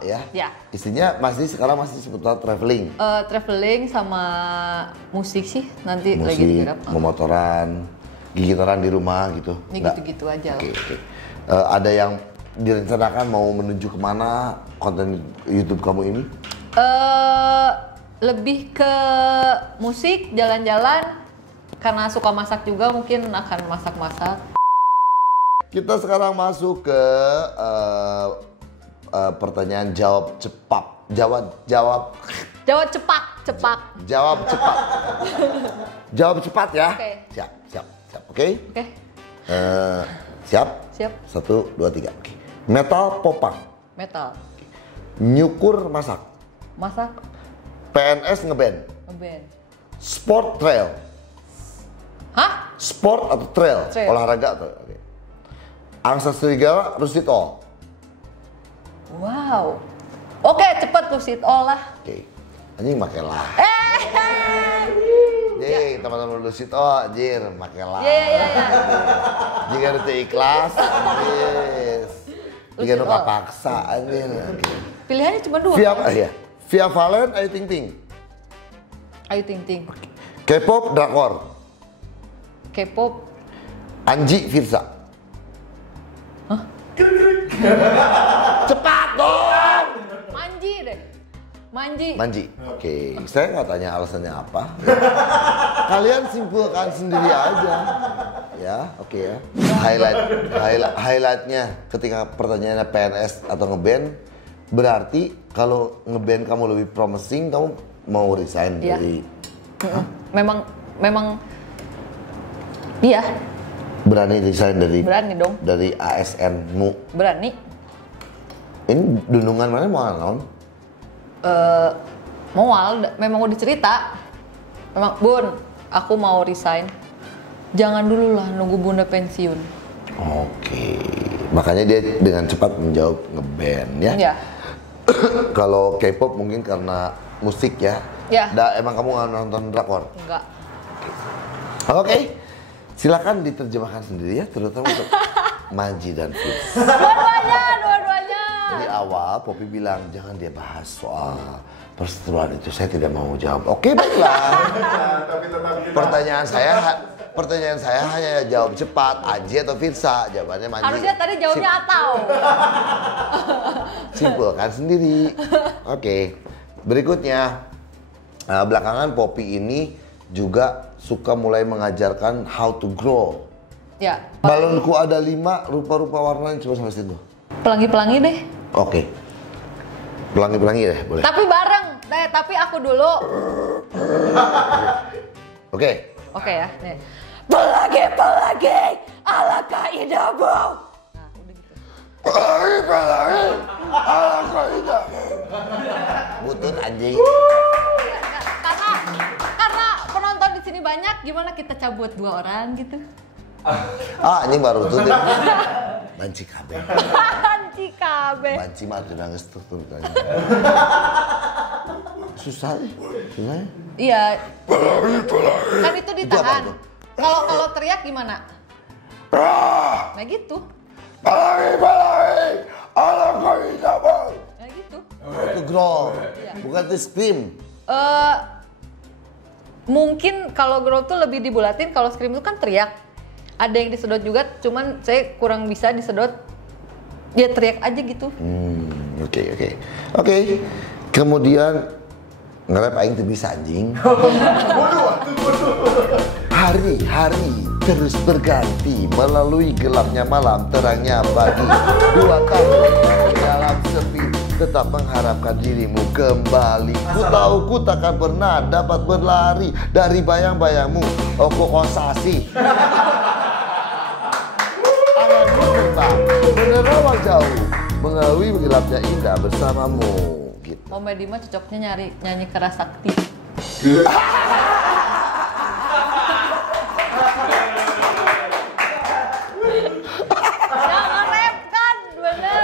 ya. Ya. Isinya sekarang masih seputar traveling. Traveling sama musik sih nanti lagi Musik, digarap. memotoran, gigitaran di rumah gitu. Ini Nggak? gitu-gitu aja lah. Oke. Ada yang direncanakan mau menuju kemana konten YouTube kamu ini? Lebih ke musik, jalan-jalan. Karena suka masak juga mungkin akan masak-masak. Kita sekarang masuk ke pertanyaan jawab cepat. Jawab cepat. Jawab cepat. Jawab cepat ya. Oke. Siap. Oke. Oke, Siap. siap. 1, 2, 3. Oke. Metal popang. Metal. Nyukur masak. Masak, PNS ngeband. ngeband. Sport trail. Hah? Sport atau trail? Trail. Olahraga atau oke. Angsa serigala, Rusit all. Wow. Oke, cepet tuh sit all lah. Oke. Anjing make lah. Jing, teman-teman Rusit all, anjir make lah. Iya. Jika ada ikhlas, anjir. Jika Lucid nu all. paksa, anjir. Oke. Pilihannya cuma 2. Via Valen, Ayu Ting Ting. Ayu Ting Ting. K-pop, drakor. K-pop. Anji, Firsa. Cepat dong. Manji deh. Manji. Manji. Oke, saya nggak tanya alasannya apa. Kalian simpulkan sendiri aja. Ya, oke ya. Highlightnya ketika pertanyaannya PNS atau ngeband, berarti kalau ngeband kamu lebih promising, kamu mau resign Iya. dari. Memang iya, Berani resign dari. berani dong. Dari ASN-mu. Berani. Ini dundungan mana mau naon? Memang udah cerita. Memang, Bun, aku mau resign. Jangan dulu lah nunggu Bunda pensiun. Oke. Makanya dia dengan cepat menjawab ngeband ya. Iya. Kalau K-pop mungkin karena musik ya. Ya. Emang kamu nggak nonton drakor? Enggak. Oke. Silakan diterjemahkan sendiri ya, terutama untuk Manji dan Fitz. Dua-duanya. Di awal Poppy bilang jangan dia bahas soal perseteruan itu, saya tidak mau jawab. Oke, baiklah. Tapi tetap kita. Pertanyaan saya hanya jawab cepat, Anji atau Firsa. Jawabannya Manji. Harusnya tadi jawabnya atau. Simpulkan sendiri. Oke. Berikutnya, belakangan Poppy ini juga suka mulai mengajarkan how to grow. Ya. Balonku ada 5 rupa-rupa warnanya, coba sampai situ. Pelangi-pelangi deh. Oke. Pelangi-pelangi deh, boleh. Tapi bareng. Tapi aku dulu. Oke. Oke ya. Nih. Pelangi, alangkah indahmu. Nah, udah gitu. Pelangi, alangkah indahmu. Butut anjing. Karena penonton di sini banyak, gimana kita cabut 2 orang gitu? Anjing baru tuh. Banci kabeh. Banci kabeh. Banci mah udah ngestuk tuh tanya. Susah nih. Susah. Iya. Kan itu ditahan. Itu apa itu? Kalau teriak gimana? Nah gitu. Pelangi, alangkah indahmu. Nah gitu. Itu growl, bukan itu scream. Mungkin kalau growl tuh lebih dibulatin, kalau scream itu kan teriak. Ada yang disedot juga, cuman saya kurang bisa disedot. Dia teriak aja gitu. Oke. Kemudian nge-rap aing teu bisa anjing. Hari-hari terus berganti melalui gelapnya malam, terangnya pagi. 2 tahun dalam sepi, tetap mengharapkan dirimu kembali. Ku tahu ku takkan pernah dapat berlari dari bayang-bayangmu. Oh kok konsasi. Anganmu terbang menerawang jauh, mengalui gelapnya indah bersamamu. Gitu. Komedi mah cocoknya nyanyi keras sakti. Jangan rap kan, bener.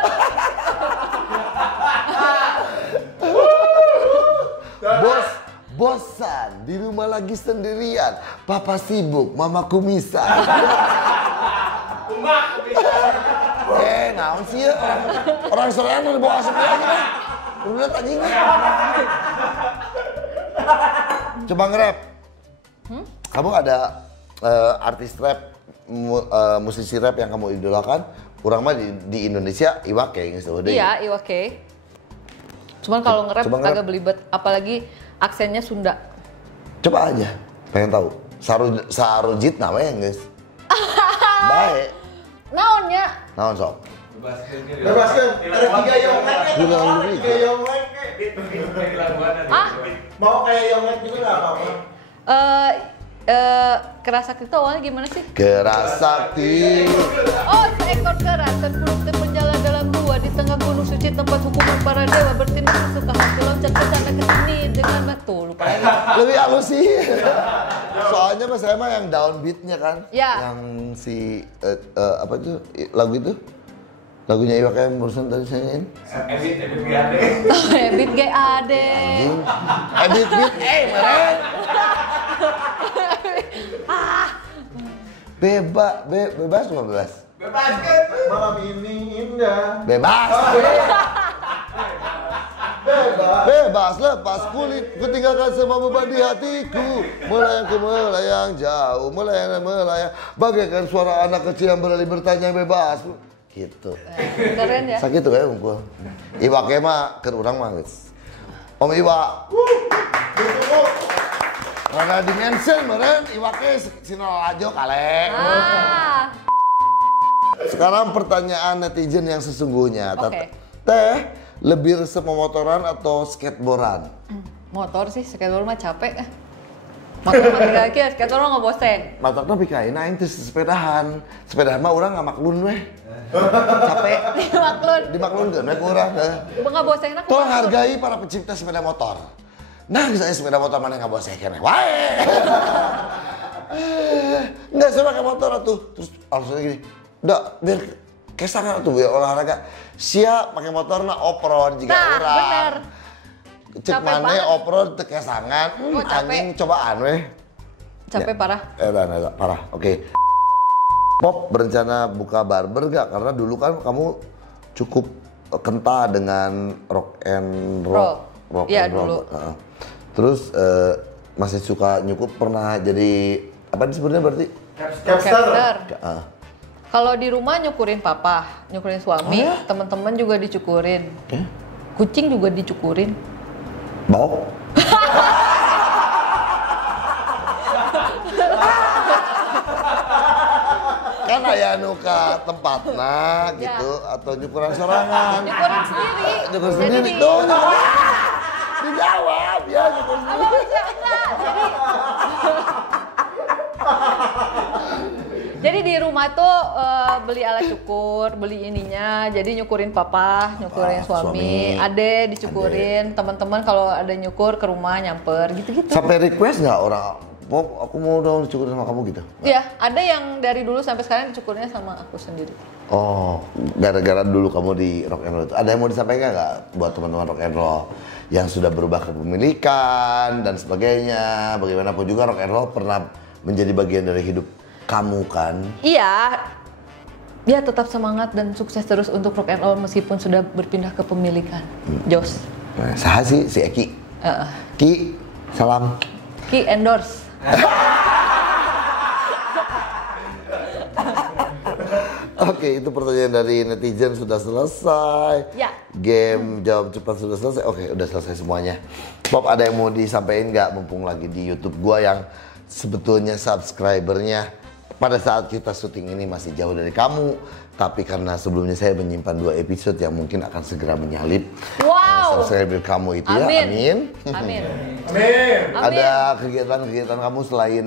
Bosan di rumah lagi sendirian. Papa sibuk, mama kumisan. Naon sih ya? Orang sorean udah bawa asap aja kan? Udah anjing. Coba nge-rap. Kamu ada artis rap, musisi rap yang kamu idolakan? Kurang mah di Indonesia Iwake gitu. Iya, Iwake. Cuman kalau nge-rap agak belibet, apalagi aksennya Sunda. Coba aja, pengen tahu. Sarujit namanya guys. Baik. Naonnya? Naon sok? Bebaskan. Ada 3 Yonglek. Bilang dulu. 3 Yonglek. Mau kayak Yonglek juga nggak apa-apa. Kerasakti itu awalnya gimana sih? Kerasakti. Oh, seekor kera terpuruk terpenjala dalam gua di tengah gunung suci tempat hukuman para dewa bertindak sesuka hati loncat ke sana ke sini dengan batu. Lupa lagi. Lebih halus sih. Soalnya mas saya mah yang downbeatnya kan. Ya. Yang si apa itu lagu itu? Lagunya Iwak yang barusan tadi saya nyanyiin. Ebit gay ade. Anjing. Edit beat, meren. Bebas cuma bebas. Bebaskan. Malam ini indah. Bebas. Bebas lepas kulit, ku tinggalkan semua beban di hatiku. Melayang ke melayang jauh, melayang bagaikan suara anak kecil yang berlari bertanya bebas. Gitu. Keren ya. Sakit tuh kayak unggul. Iwake mah keur urang mah geus. Om Iwa. Karena di mention meren Iwake sinolajo kale. Sekarang pertanyaan netizen yang sesungguhnya. Oke. Teh, lebih resep memotoran atau skateboardan? Motor sih, skateboard mah capek. Motor mah tinggal kieu, skateboard mah nggak bosen. Motor tapi kayak aing teh sepedahan. Sepedahan mah urang ngamaklun weh. Capek. Dimaklunkeun we ku urang. Nggak bosen enak. Tolong hargai para pencipta sepeda motor. Nah, saya sepeda motor mana nggak bosen keneh. Wae. Nggak saya pakai motor tuh. Terus alasannya gini. Udah, biar kesangan tuh biar olahraga. Siap pakai motor na off-road jika urang. Bener. Cek mana off-road teu kesangan. Anjing cobaan weh. Capek parah. Parah. Oke. Pop berencana buka barber gak? Karena dulu kan kamu cukup kental dengan rock and roll. Iya dulu. Terus masih suka nyukup, pernah jadi apa disebutnya berarti? Capster. Kalau di rumah nyukurin papa, nyukurin suami, teman-teman juga dicukurin. Kucing juga dicukurin. Bau? Kan Aya nuka tempatna gitu atau nyukuran sorangan? Nyukurin sendiri. Nyukur Jadi sendiri di- tuh. Dijawab ya nyukur sendiri. Oh, enggak. Jadi di rumah tuh beli alat cukur, beli ininya. Jadi nyukurin papa, nyukurin suami, ade dicukurin, teman-teman kalau ada nyukur ke rumah nyamper gitu-gitu. Sampai request nggak orang, Pop, aku mau dong dicukurin sama kamu gitu? Iya, ada yang dari dulu sampai sekarang dicukurnya sama aku sendiri. Oh, gara-gara dulu kamu di rock and roll itu, ada yang mau disampaikan nggak buat teman-teman rock and roll yang sudah berubah kepemilikan dan sebagainya? Bagaimanapun juga rock and roll pernah menjadi bagian dari hidup kamu kan? Iya, dia tetap semangat dan sukses terus untuk rock and roll meskipun sudah berpindah kepemilikan. Jos. Nah, saha sih si Eki? Ki, salam. Ki endorse. Oke, itu pertanyaan dari netizen sudah selesai. Ya. Game jawab cepat sudah selesai. Oke, udah selesai semuanya. Pop, ada yang mau disampaikan nggak mumpung lagi di YouTube gua yang sebetulnya subscribernya pada saat kita syuting ini masih jauh dari kamu, tapi karena sebelumnya saya menyimpan 2 episode yang mungkin akan segera menyalip subscriber kamu itu. Amin. Ya, amin. Amin. Amin. Ada kegiatan-kegiatan kamu selain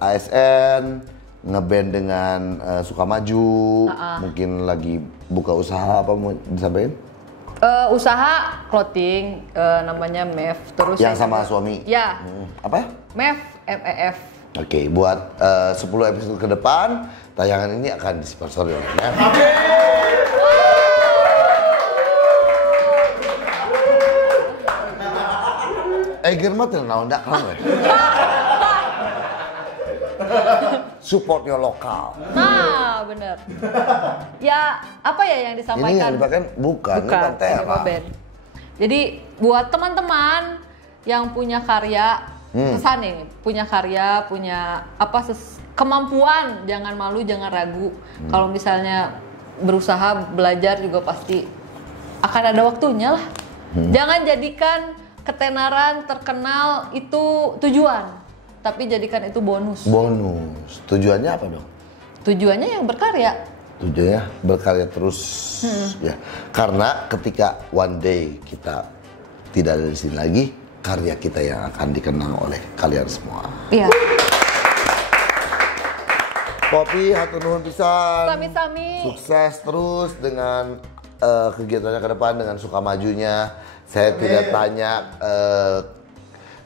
ASN, ngeband dengan Sukamaju, mungkin lagi buka usaha apa mau disampaikan? Usaha clothing namanya MEF terus Yang saya sama juga- suami? Ya, Apa? MEF MEF. Oke, buat 10 episode ke depan, tayangan ini akan disponsori oleh MEF. Eger mah teu naon dak kamu. Support your lokal. Nah, bener. Ya, apa ya yang Ini disampaikan? yang dipakai bukan, ini Pantera. ini band. Jadi buat teman-teman yang punya karya, pesan nih, punya karya, punya apa kemampuan, jangan malu, jangan ragu. Kalau misalnya berusaha belajar juga pasti akan ada waktunya lah. Jangan jadikan ketenaran, terkenal itu tujuan, tapi jadikan itu bonus. Bonus. Tujuannya apa dong? Tujuannya yang berkarya. Tujuannya berkarya terus ya. Karena ketika one day kita tidak ada di sini lagi, karya kita yang akan dikenang oleh kalian semua. Iya. Poppy, hatur nuhun pisan. Sami-sami. Sukses terus dengan kegiatannya ke depan dengan Sukamajunya. Saya tidak tanya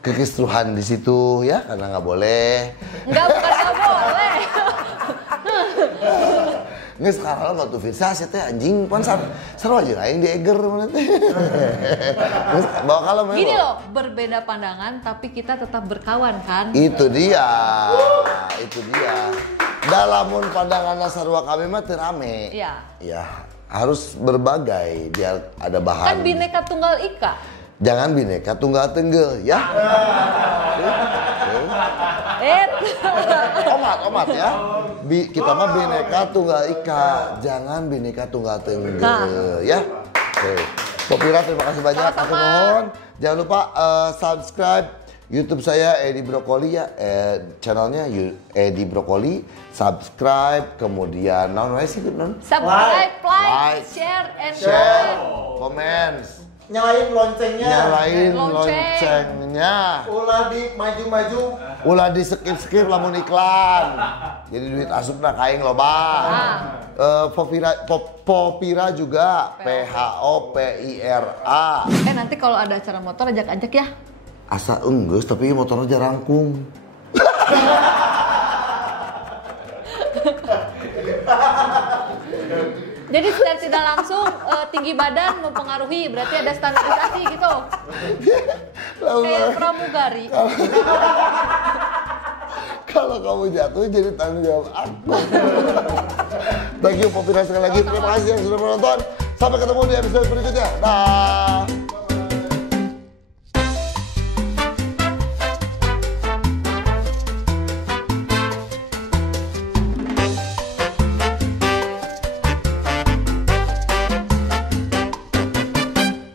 kekisruhan di situ ya, karena nggak boleh. Enggak, bukan nggak boleh. Nggak sekarang nggak tuh fixasi teh anjing pan seru aja aing di Eger mana teh. Bawa kalau memang. Gini loh, berbeda pandangan tapi kita tetap berkawan kan? Itu dia. Itu dia. Dalamun pandangan sarua kami mah teu rame. Iya. Ya, harus berbagai biar ada bahan. Kan Bhinneka Tunggal Ika. Jangan bineka tunggal tenggel ya. Omat ya. Kita mah bineka tunggal ika, jangan bineka tunggal tenggel ya. Oke. Popira, terima kasih banyak. Aku mohon jangan lupa subscribe YouTube saya Edi Brokoli ya, channelnya Edi Brokoli. Subscribe, kemudian Subscribe, like, share, and comments. Nyalain loncengnya. Nyalain Lonceng. loncengnya. Ulah di maju-maju. Ulah di skip lamun iklan. Jadi duit asupna kaing loba. Popira juga PHOPIRA. nanti kalau ada acara motor ajak-ajak ya. Asa enggeus tapi motornya jarangkung. Jadi secara tidak langsung tinggi badan mempengaruhi, berarti ada standarisasi gitu. Kayak pramugari. Kalau kamu jatuh jadi tanggung jawab aku. Thank you Popira sekali lagi. Terima kasih yang sudah menonton. Sampai ketemu di episode berikutnya. Dah.